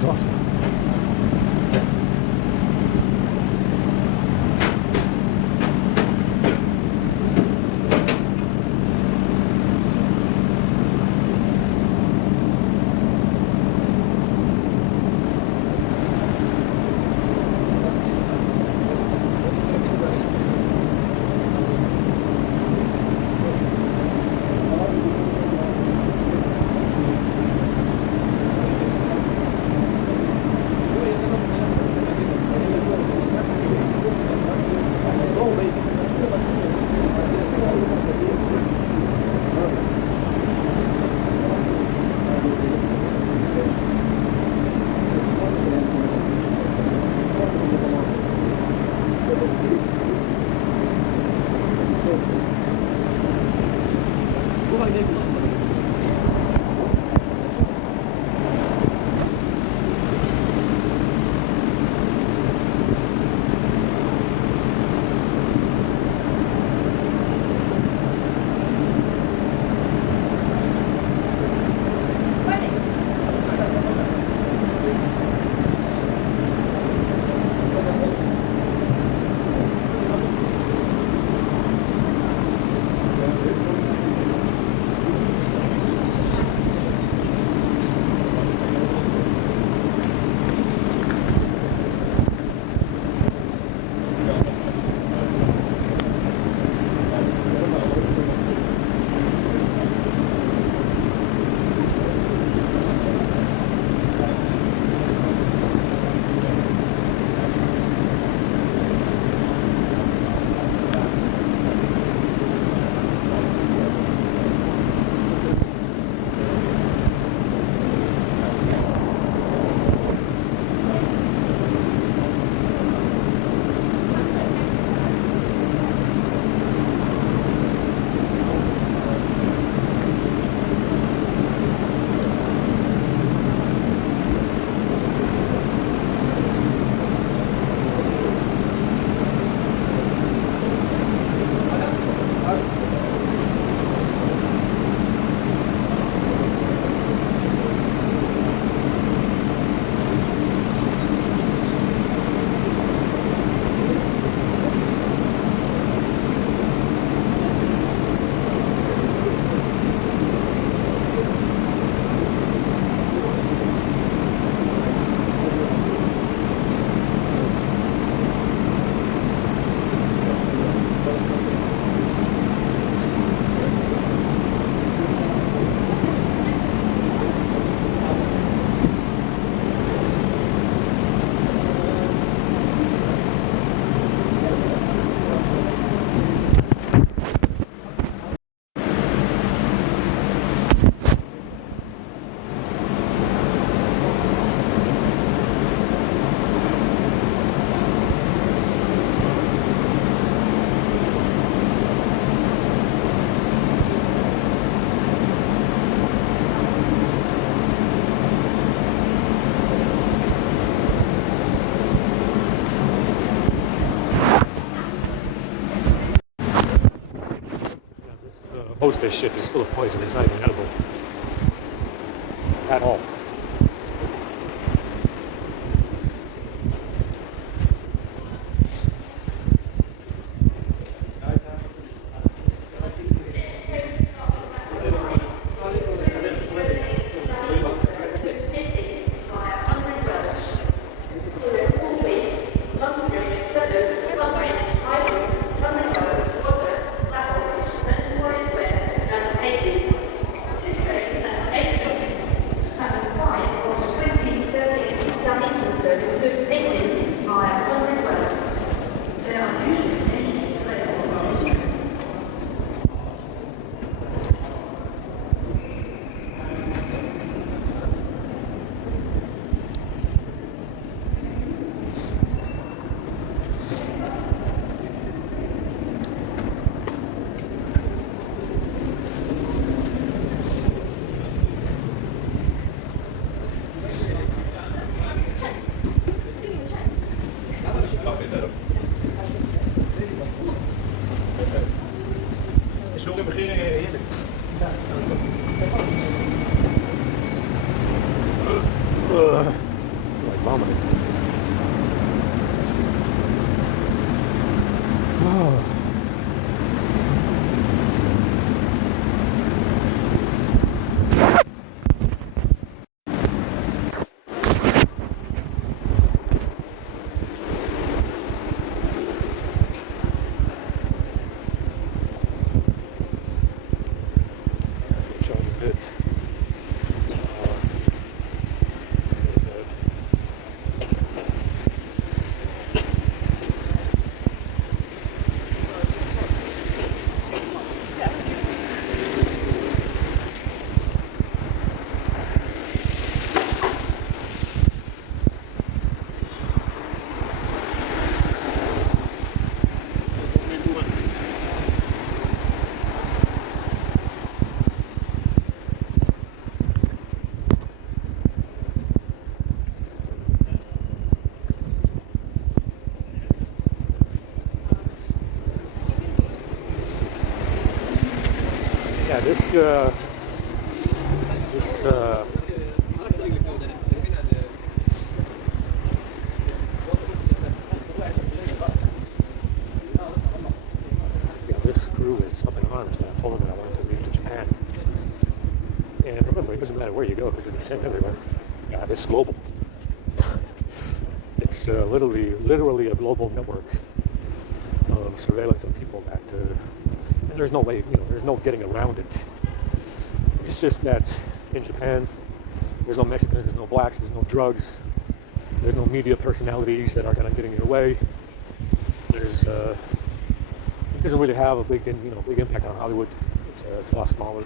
exhaust fan. Most of this shit is full of poison. It's not even edible at all. Zullen we beginnen, heerlijk? comedy. Oh. Charge a bit. Yeah, this crew is up in arms when I told them that I wanted to leave to Japan. And remember, it doesn't matter where you go because it's the same everywhere. Yeah, it's global. It's literally a global network of surveillance of people that, and there's no way, there's no getting around it. It's just that in Japan, there's no Mexicans, there's no blacks, there's no drugs, there's no media personalities that are kind of getting in your way. There's it doesn't really have a big impact on Hollywood. It's a lot smaller,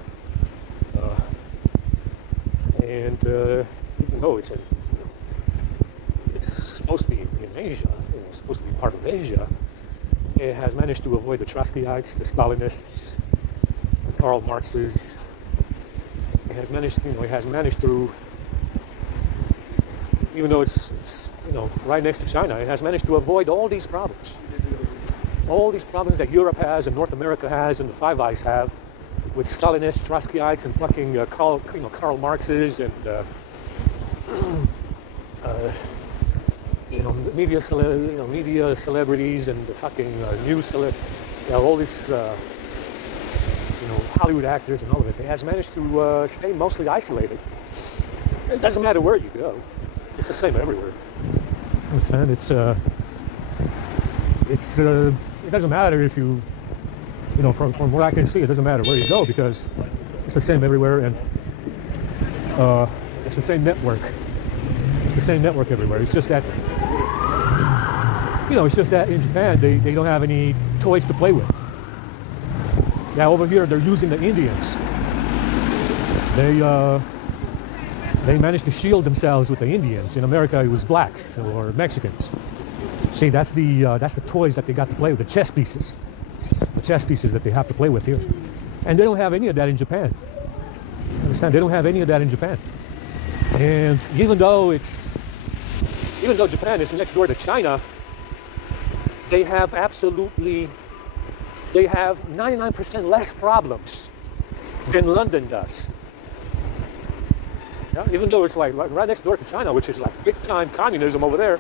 and even though it's supposed to be in Asia, it's supposed to be part of Asia, it has managed to avoid the Trotskyites, the Stalinists, the Karl Marxes. It has managed through, even though it's right next to China, it has managed to avoid all these problems. All these problems that Europe has and North America has and the Five Eyes have with Stalinists, Trotskyites, and fucking Karl Marxes and media celebrities and the fucking news all these Hollywood actors and all of it. It has managed to stay mostly isolated. It doesn't matter where you go; it's the same everywhere. Understand? It doesn't matter if you from what I can see, it doesn't matter where you go because it's the same everywhere, and it's the same network. It's the same network everywhere. It's just that in Japan they don't have any toys to play with. Yeah, over here they're using the Indians. They managed to shield themselves with the Indians. In America, it was blacks or Mexicans. See, that's the toys that they got to play with, the chess pieces that they have to play with here, and they don't have any of that in Japan. Understand? They don't have any of that in Japan. And even though Japan is next door to China, they have 99% less problems than London does. Yeah? Even though it's like right next door to China, which is like big time communism over there,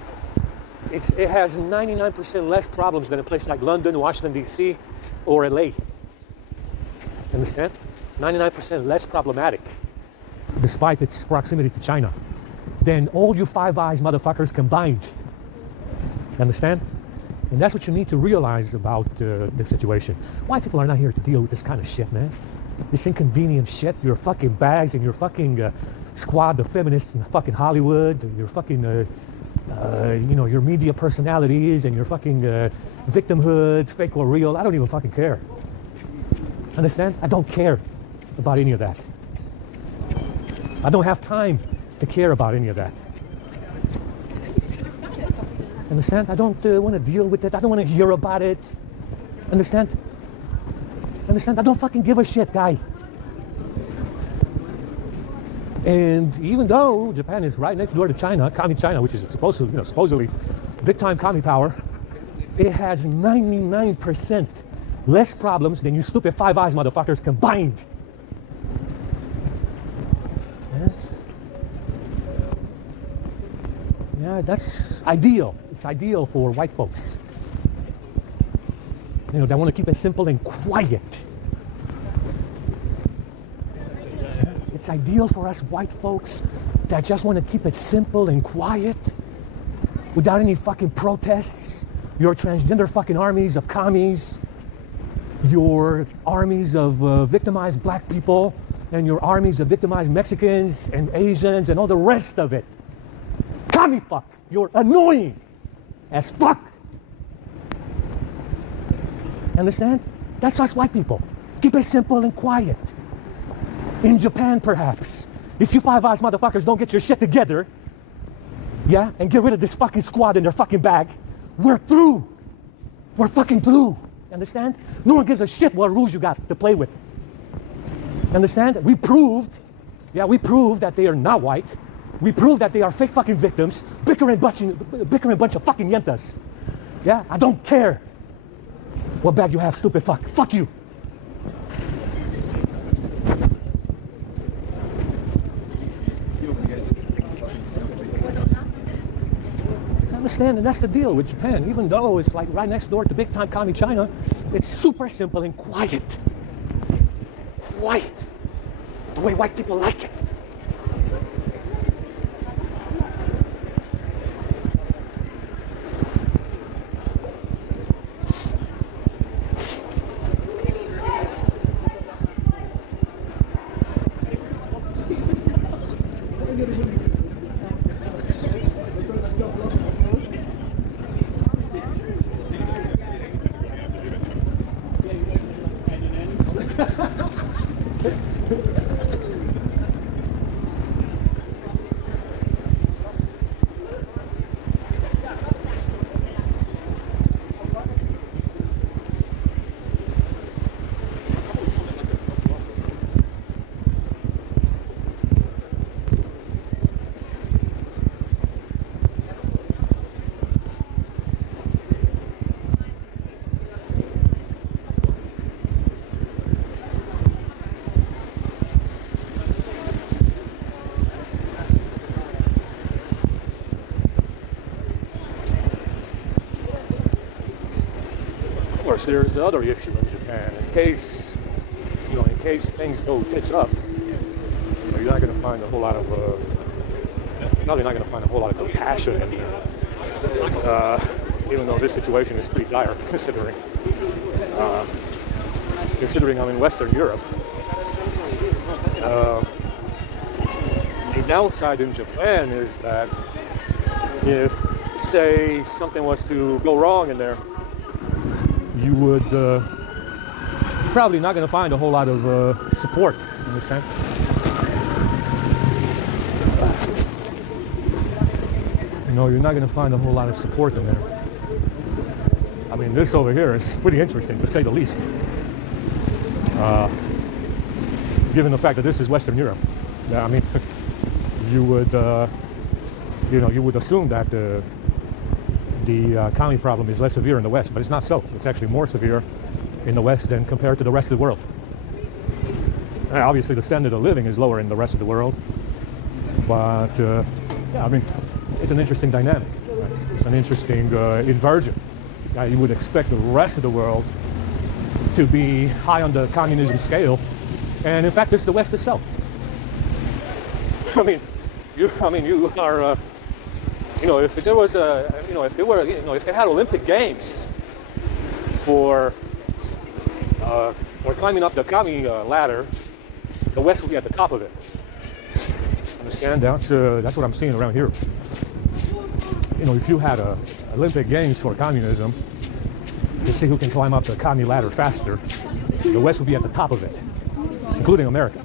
it has 99% less problems than a place like London, Washington D.C., or LA. Understand? 99% less problematic, despite its proximity to China, than all you Five Eyes motherfuckers combined. Understand? And that's what you need to realize about the situation. Why people are not here to deal with this kind of shit, man. This inconvenient shit, your fucking bags and your fucking squad of feminists in fucking Hollywood, your fucking, your media personalities and your fucking victimhood, fake or real. I don't even fucking care. Understand? I don't care about any of that. I don't have time to care about any of that. Understand? I don't want to deal with it. I don't want to hear about it. Understand? Understand? I don't fucking give a shit, guy. And even though Japan is right next door to China, Commie China, which is supposedly big time commie power, it has 99% less problems than you stupid Five Eyes motherfuckers combined. Yeah, That's ideal. It's ideal for white folks. You know, they want to keep it simple and quiet. It's ideal for us white folks that just want to keep it simple and quiet without any fucking protests. Your transgender fucking armies of commies, your armies of victimized black people, and your armies of victimized Mexicans and Asians and all the rest of it. Commie fuck, you're annoying as fuck. Understand? That's us white people. Keep it simple and quiet. In Japan, perhaps, if you Five Eyes motherfuckers don't get your shit together, yeah, and get rid of this fucking squad in their fucking bag, we're through. We're fucking through. Understand? No one gives a shit what rules you got to play with. Understand? We proved that they are not white. We proved that they are fake fucking victims, bickering bunch of fucking yentas. Yeah, I don't care what bag you have, stupid fuck. Fuck you. Understand, and that's the deal with Japan. Even though it's like right next door to big time commie China, it's super simple and quiet. Quiet. The way white people like it. Of course, there's the other issue in Japan. In case things go tits up, you're not going to find a whole lot of probably not going to find a whole lot of compassion in the even though this situation is pretty dire, considering I'm in Western Europe. The downside in Japan is that if, say, something was to go wrong in there, you would probably not going to find a whole lot of support, you understand? No, you're not going to find a whole lot of support in there. I mean, this over here is pretty interesting, to say the least. Given the fact that this is Western Europe, I mean, you would assume that the commie problem is less severe in the West, but it's not so. It's actually more severe in the West than compared to the rest of the world. Obviously, the standard of living is lower in the rest of the world, but yeah, I mean, it's an interesting dynamic. Right? It's an interesting inversion. You would expect the rest of the world to be high on the communism scale, and in fact, it's the West itself. I mean, you are. If there was if they had Olympic Games for climbing up the commie ladder, the West would be at the top of it. Understand? That's what I'm seeing around here. If you had a Olympic Games for communism, to see who can climb up the commie ladder faster, the West would be at the top of it, including America.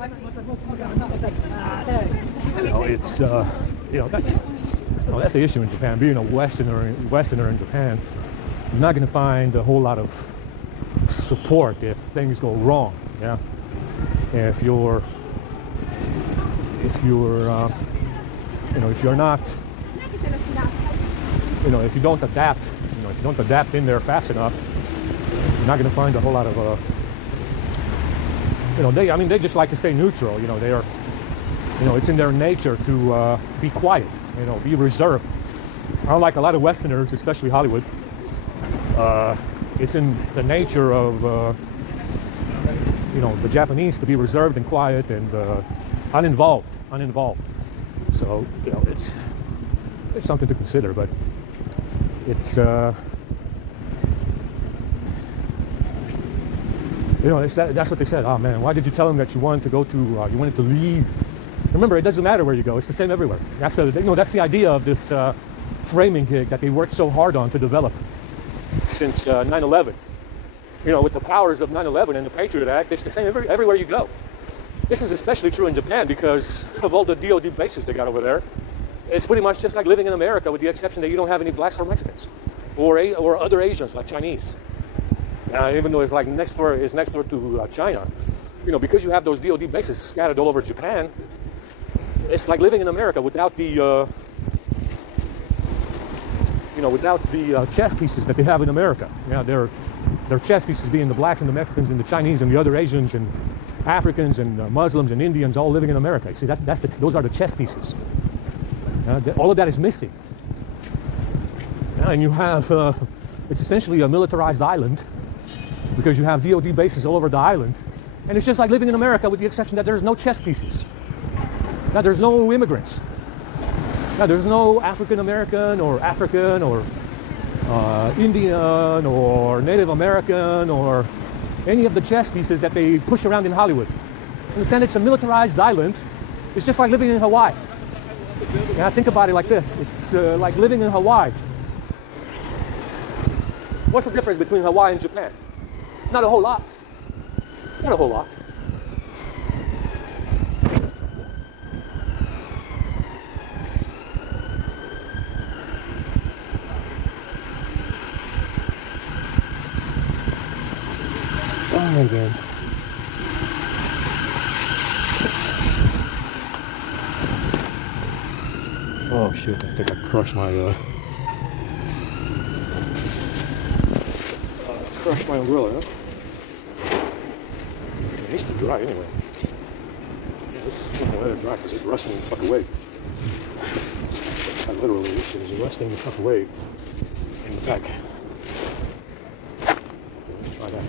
That's the issue in Japan. Being a Westerner in Japan, you're not going to find a whole lot of support if things go wrong. Yeah, if you don't adapt, if you don't adapt in there fast enough, you're not going to find a whole lot of they just like to stay neutral. They are, it's in their nature to be quiet, be reserved. unlike a lot of Westerners, especially Hollywood, it's in the nature of the Japanese to be reserved and quiet and uninvolved. So it's something to consider, but it's that's what they said. Oh man, why did you tell them that you wanted to go to you wanted to leave? Remember, it doesn't matter where you go; it's the same everywhere. That's the idea of this framing gig that they worked so hard on to develop since 9/11. With the powers of 9/11 and the Patriot Act, it's the same everywhere you go. This is especially true in Japan because of all the DoD bases they got over there. It's pretty much just like living in America, with the exception that you don't have any blacks or Mexicans, or other Asians like Chinese. Even though it's next door to China, because you have those DoD bases scattered all over Japan. It's like living in America without the chess pieces that they have in America. Their chess pieces being the blacks and the Mexicans and the Chinese and the other Asians and Africans and Muslims and Indians all living in America. See, those are the chess pieces. All of that is missing. And you have, it's essentially a militarized island because you have DoD bases all over the island. And it's just like living in America with the exception that there's no chess pieces. Now, there's no immigrants. Now, there's no African American or African or Indian or Native American or any of the chess pieces that they push around in Hollywood. Understand, it's a militarized island. It's just like living in Hawaii. Now, think about it like this. It's like living in Hawaii. What's the difference between Hawaii and Japan? Not a whole lot. Not a whole lot. Oh, again. Oh shit, I think I crushed my umbrella, huh? It needs to dry anyway. Yeah, this is not gonna let it dry because it's rusting the fuck away. Literally, this is rusting the fuck away in the back. Okay, let's try that.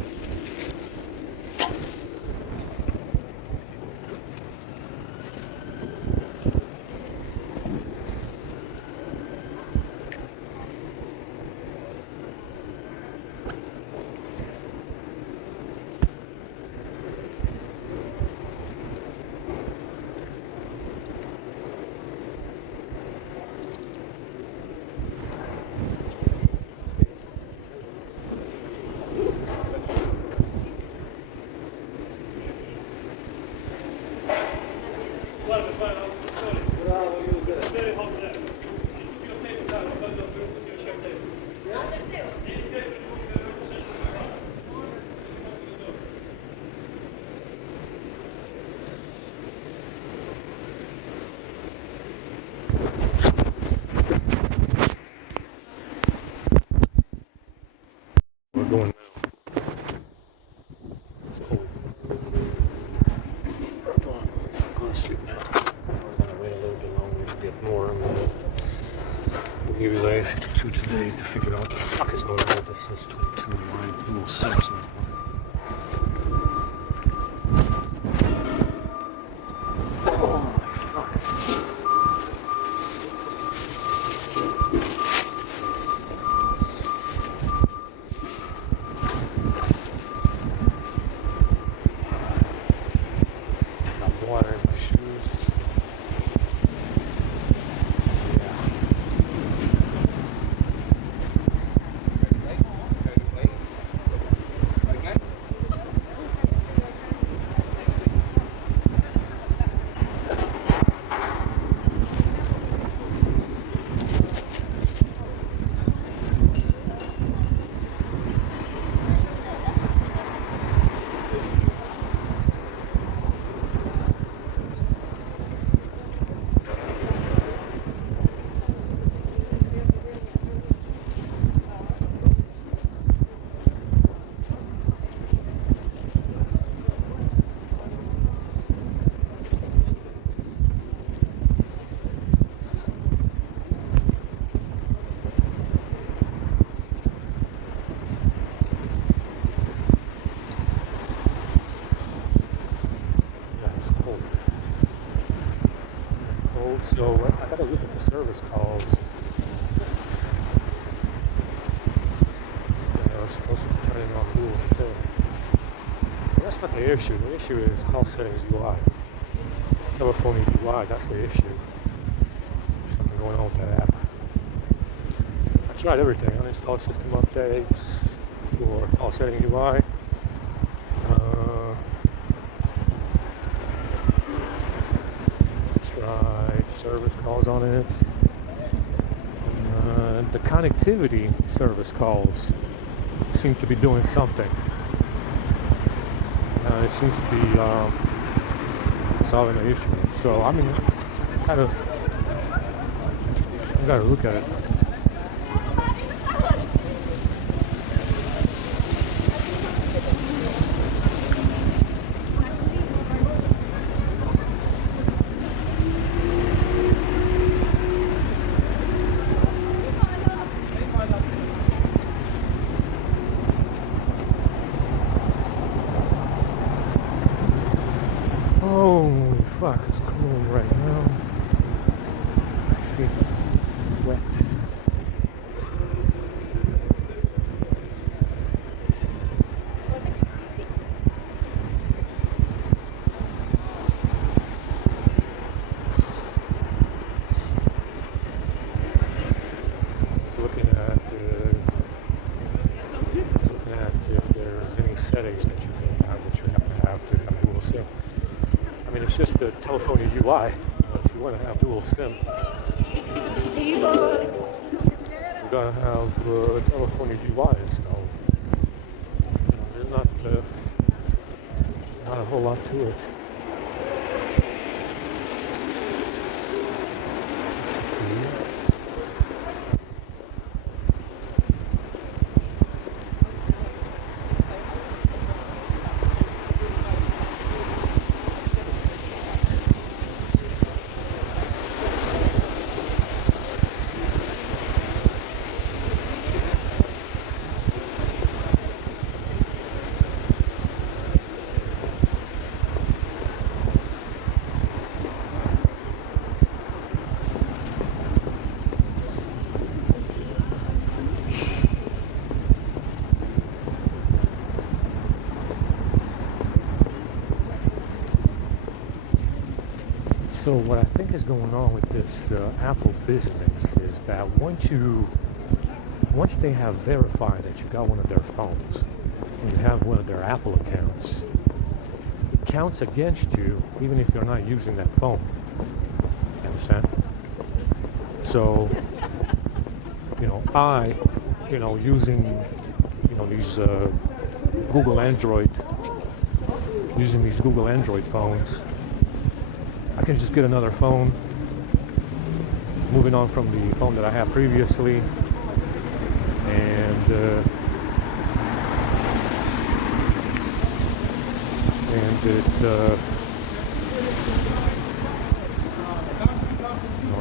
Going now. It's cold. I'm going to sleep now. I'm going to wait a little bit longer to get more. We'll use A52 today to figure out what the fuck is going on with this S22 line. It will sucks now. So I gotta look at the service calls. I was supposed to be turning on dual SIM. But that's not the issue. The issue is call settings UI. Telephony UI, that's the issue. Something going on with that app. I tried everything. Uninstalled system updates for call setting UI. Tried service calls on it. The connectivity service calls seem to be doing something. It seems to be solving the issue. So I mean, I gotta look at it. Holy fuck, it's cold right now. I feel wet. Looking at if there's any settings that you may have that you have to have dual SIM. I mean, it's just the telephony UI. If you want to have dual SIM, you gotta have telephony UI installed. There's not a whole lot to it. So what I think is going on with this Apple business is that once they have verified that you got one of their phones and you have one of their Apple accounts, it counts against you even if you're not using that phone. You understand? So, using, these using these Google Android phones, I can just get another phone, moving on from the phone that I had previously, and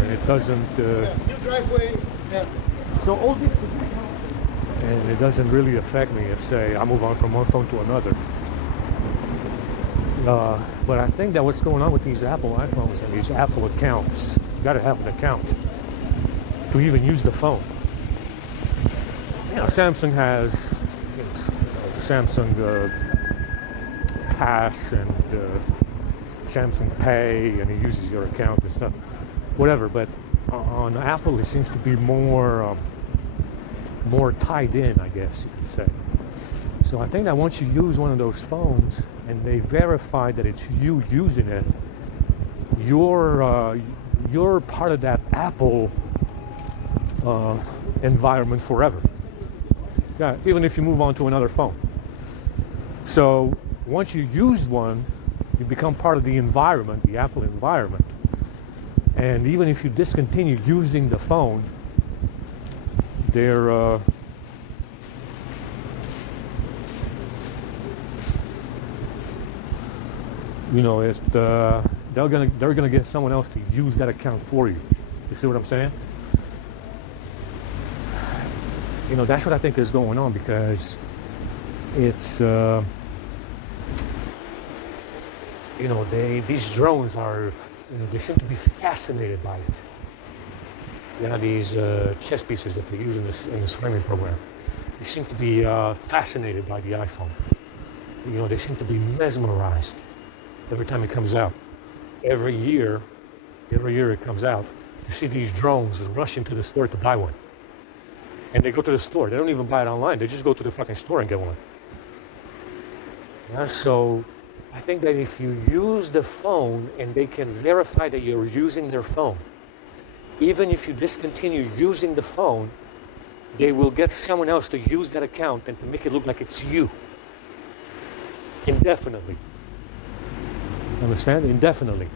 it doesn't. New driveway. Yeah. So all this. And it doesn't really affect me if, say, I move on from one phone to another. But I think that what's going on with these Apple iPhones and these Apple accounts, you got to have an account to even use the phone. Samsung has Samsung Pass and Samsung Pay, and it uses your account and stuff, whatever. But on Apple, it seems to be more tied in, I guess you could say. So I think that once you use one of those phones and they verify that it's you using it, you're part of that Apple environment forever. Yeah, even if you move on to another phone. So once you use one, you become part of the environment, the Apple environment. And even if you discontinue using the phone, they're they're gonna get someone else to use that account for you. You see what I'm saying? That's what I think is going on, because it's these drones are they seem to be fascinated by it. These chess pieces that they use in this framing program, they seem to be fascinated by the iPhone. They seem to be mesmerized every time it comes out. Every year it comes out, you see these drones rushing to the store to buy one. And they go to the store. They don't even buy it online. They just go to the fucking store and get one. So I think that if you use the phone and they can verify that you're using their phone, even if you discontinue using the phone, they will get someone else to use that account and to make it look like it's you. Indefinitely. Understand? Indefinitely.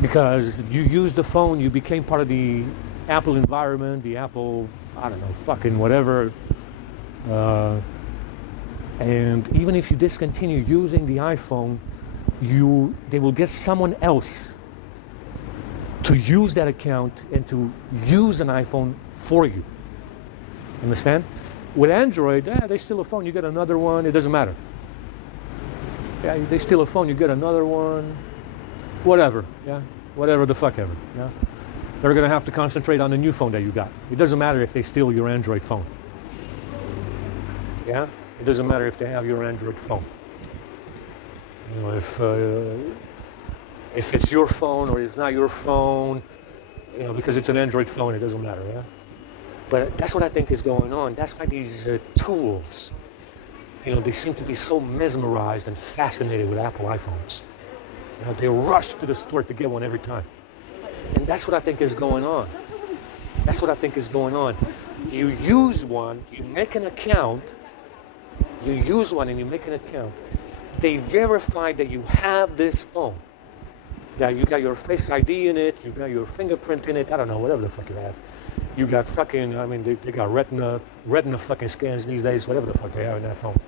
Because you used the phone, you became part of the Apple environment, the Apple, I don't know, fucking whatever. And even if you discontinue using the iPhone, they will get someone else to use that account and to use an iPhone for you. Understand? With Android, they steal a phone, you get another one, it doesn't matter. Yeah, they steal a phone, you get another one, whatever, yeah, whatever the fuck ever, yeah. They're gonna have to concentrate on the new phone that you got. It doesn't matter if they steal your Android phone. Yeah, it doesn't matter if they have your Android phone. If it's your phone or it's not your phone, because it's an Android phone, it doesn't matter, yeah. But that's what I think is going on. That's why these tools, they seem to be so mesmerized and fascinated with Apple iPhones. They rush to the store to get one every time. And that's what I think is going on. That's what I think is going on. You use one, you make an account, you use one and you make an account. They verify that you have this phone. Yeah, you got your Face ID in it, you got your fingerprint in it, I don't know, whatever the fuck you have. You got fucking, they got retina fucking scans these days, whatever the fuck they have in that phone.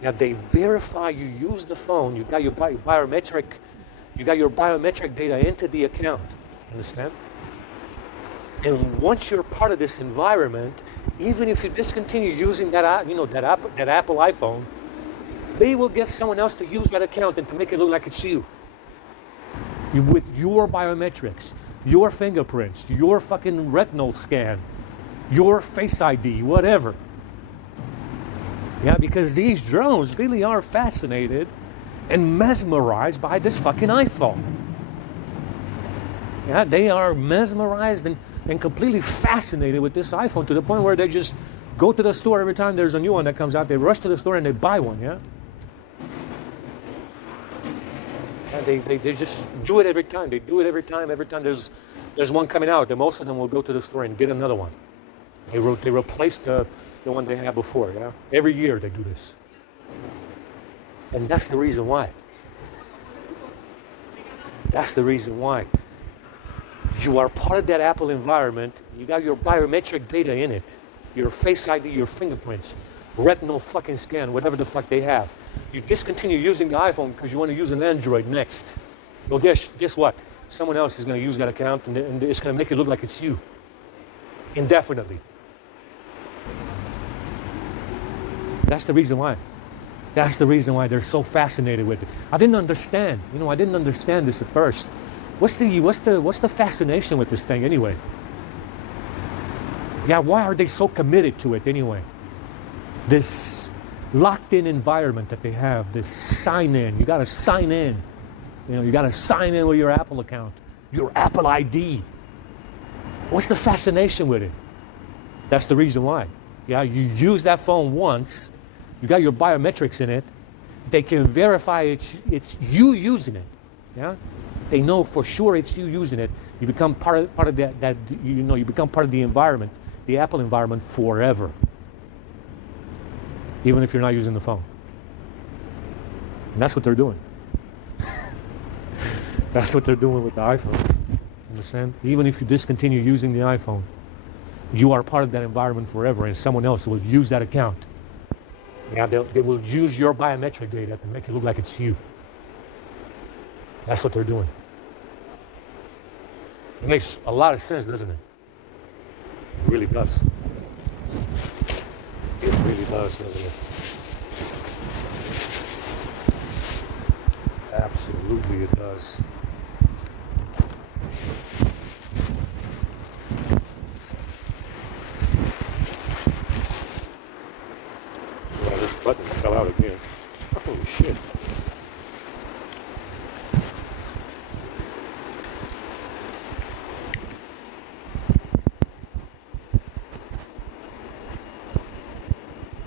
Now they verify you use the phone, you got your biometric data into the account, understand? And once you're part of this environment, even if you discontinue using that Apple iPhone, they will get someone else to use that account and to make it look like it's you. With your biometrics, your fingerprints, your fucking retinal scan, your Face ID, whatever. Yeah, because these drones really are fascinated and mesmerized by this fucking iPhone. Yeah, they are mesmerized and completely fascinated with this iPhone to the point where they just go to the store every time there's a new one that comes out. They rush to the store and they buy one, yeah? They just do it every time. They do it every time. Every time there's one coming out, and most of them will go to the store and get another one. They replace the one they had before, yeah? Every year they do this. And that's the reason why. That's the reason why. You are part of that Apple environment. You got your biometric data in it. Your Face ID, your fingerprints, retinal fucking scan, whatever the fuck they have. You discontinue using the iPhone because you want to use an Android next. Well, guess what? Someone else is going to use that account and it's going to make it look like it's you. Indefinitely. That's the reason why. That's the reason why they're so fascinated with it. I didn't understand. I didn't understand this at first. What's the fascination with this thing anyway? Yeah, why are they so committed to it anyway? This locked-in environment that they have, this sign-in. You got to sign in. You got to sign in with your Apple account, your Apple ID. What's the fascination with it? That's the reason why. Yeah, you use that phone once. You got your biometrics in it. They can verify it's you using it. Yeah, they know for sure it's you using it. You become part of that. You become part of the environment, the Apple environment forever. Even if you're not using the phone. And that's what they're doing. That's what they're doing with the iPhone. Understand? Even if you discontinue using the iPhone, you are part of that environment forever, and someone else will use that account. Yeah, they will use your biometric data to make it look like it's you. That's what they're doing. It makes a lot of sense, doesn't it? It really does. It really does, doesn't it? Absolutely it does.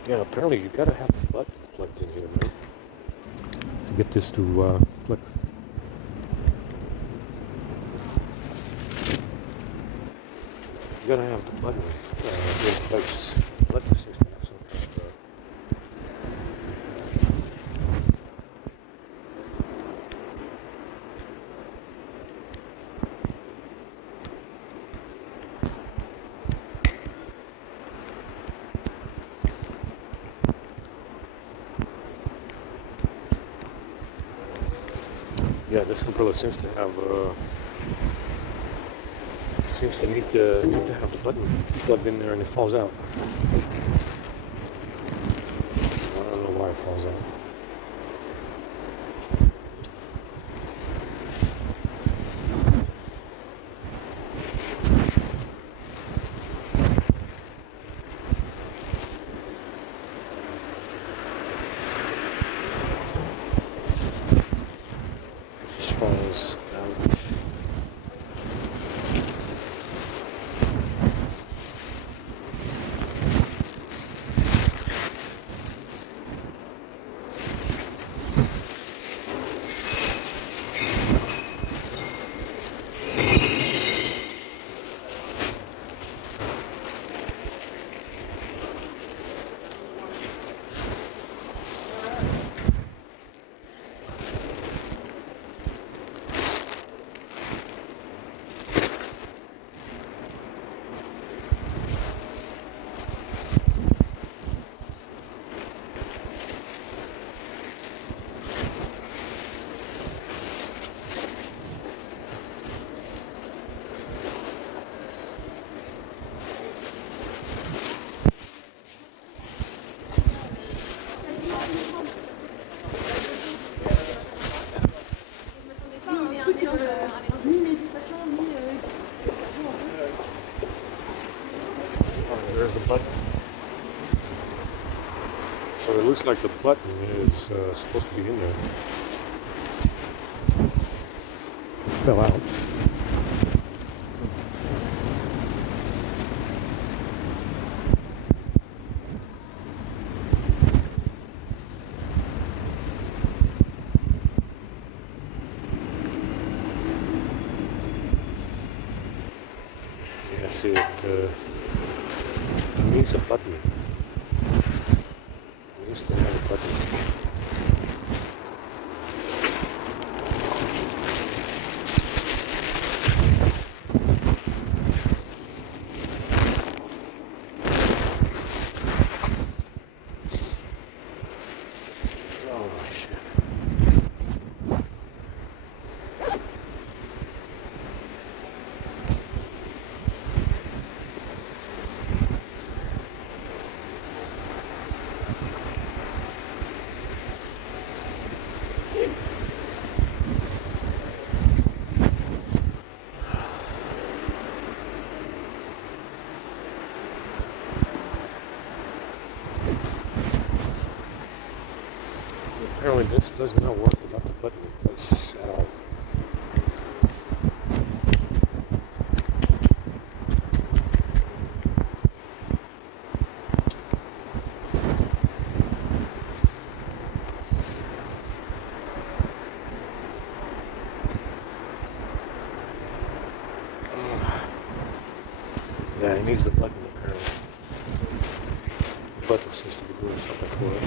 Yeah, apparently you gotta have the button plugged in here, man, to get this to click. You gotta have the button in place. The button seems to have some kind of yeah, this umbrella seems to have seems to need to have the button plugged in there, and it falls out. I don't know why it falls out. It just falls out. There's the button. So it looks like the button is supposed to be in there. It fell out. Yeah, see it needs a button. It used to have a button. Oh shit. Apparently this does not work without the button in place at all. Yeah, it needs the button apparently. The button seems to be doing something for it.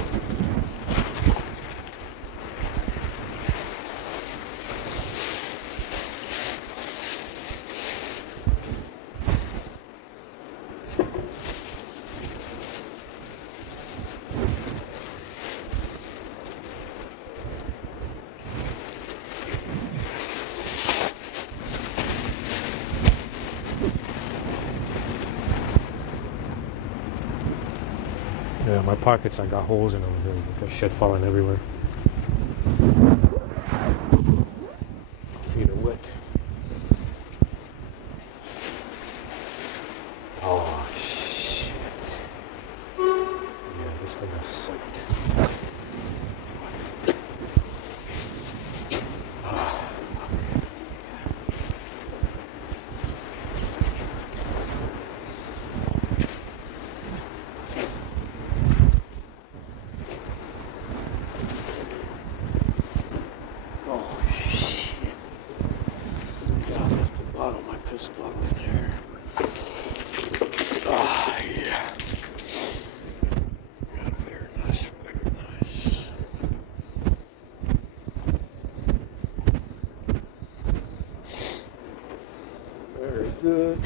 Yeah, my pockets, I got holes in them. There's shit falling everywhere. My feet are wet. Oh, shit. Yeah, this thing is soaked. this plug in here. Ah, yeah. Yeah, very nice, very nice. Very good.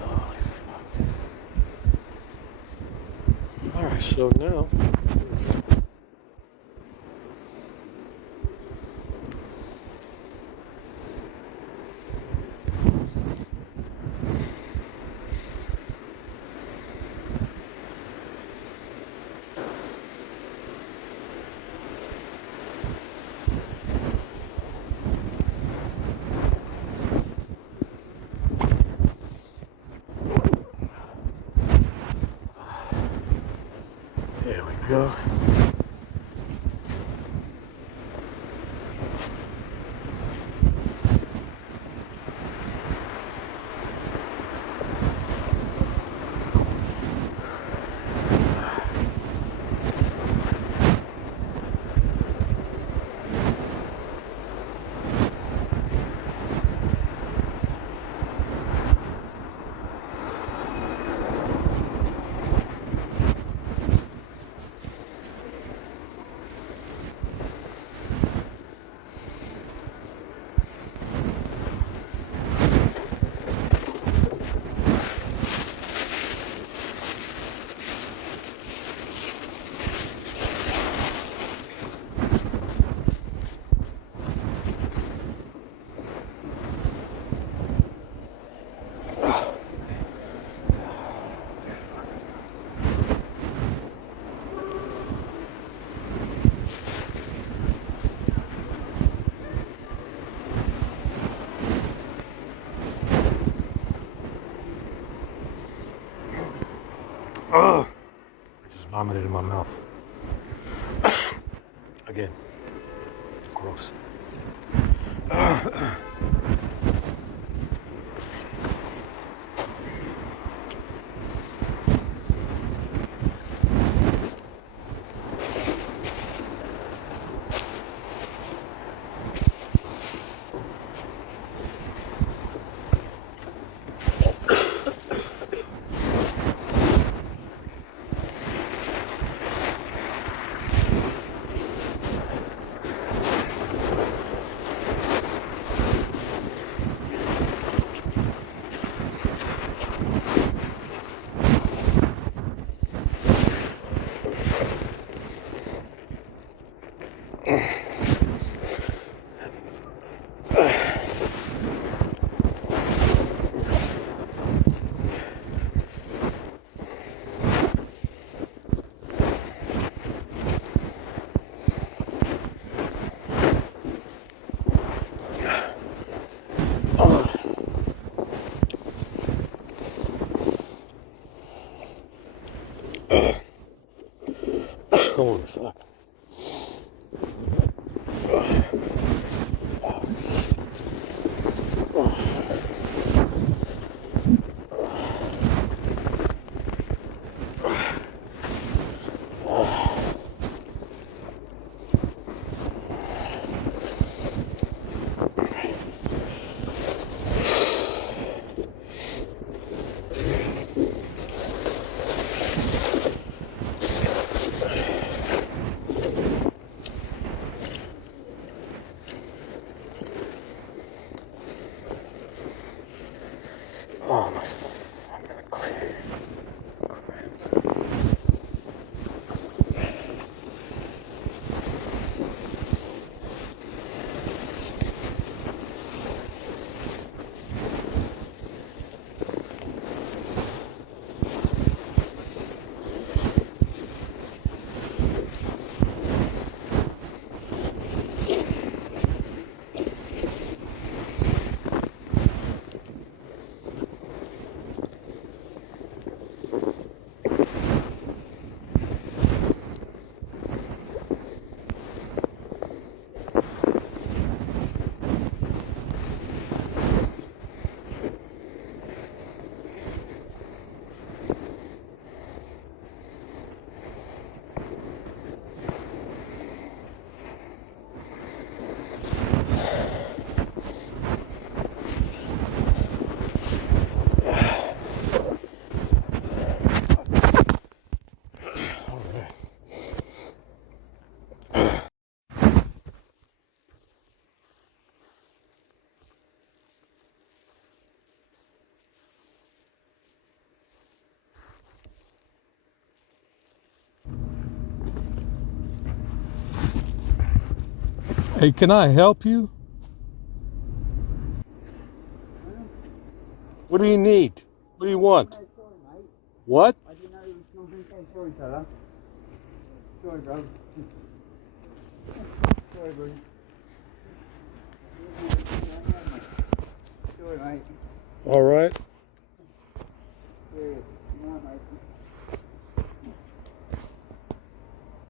Holy fuck. Alright, so now there we go. Oh, I just vomited in my mouth. Again. Gross. Holy fuck. Hey, can I help you? What do you need? What do you want? What? I didn't know it was something. Sorry, fella. Sorry, bro. Sorry, bro. Sorry, mate. All right. Yeah, no, mate.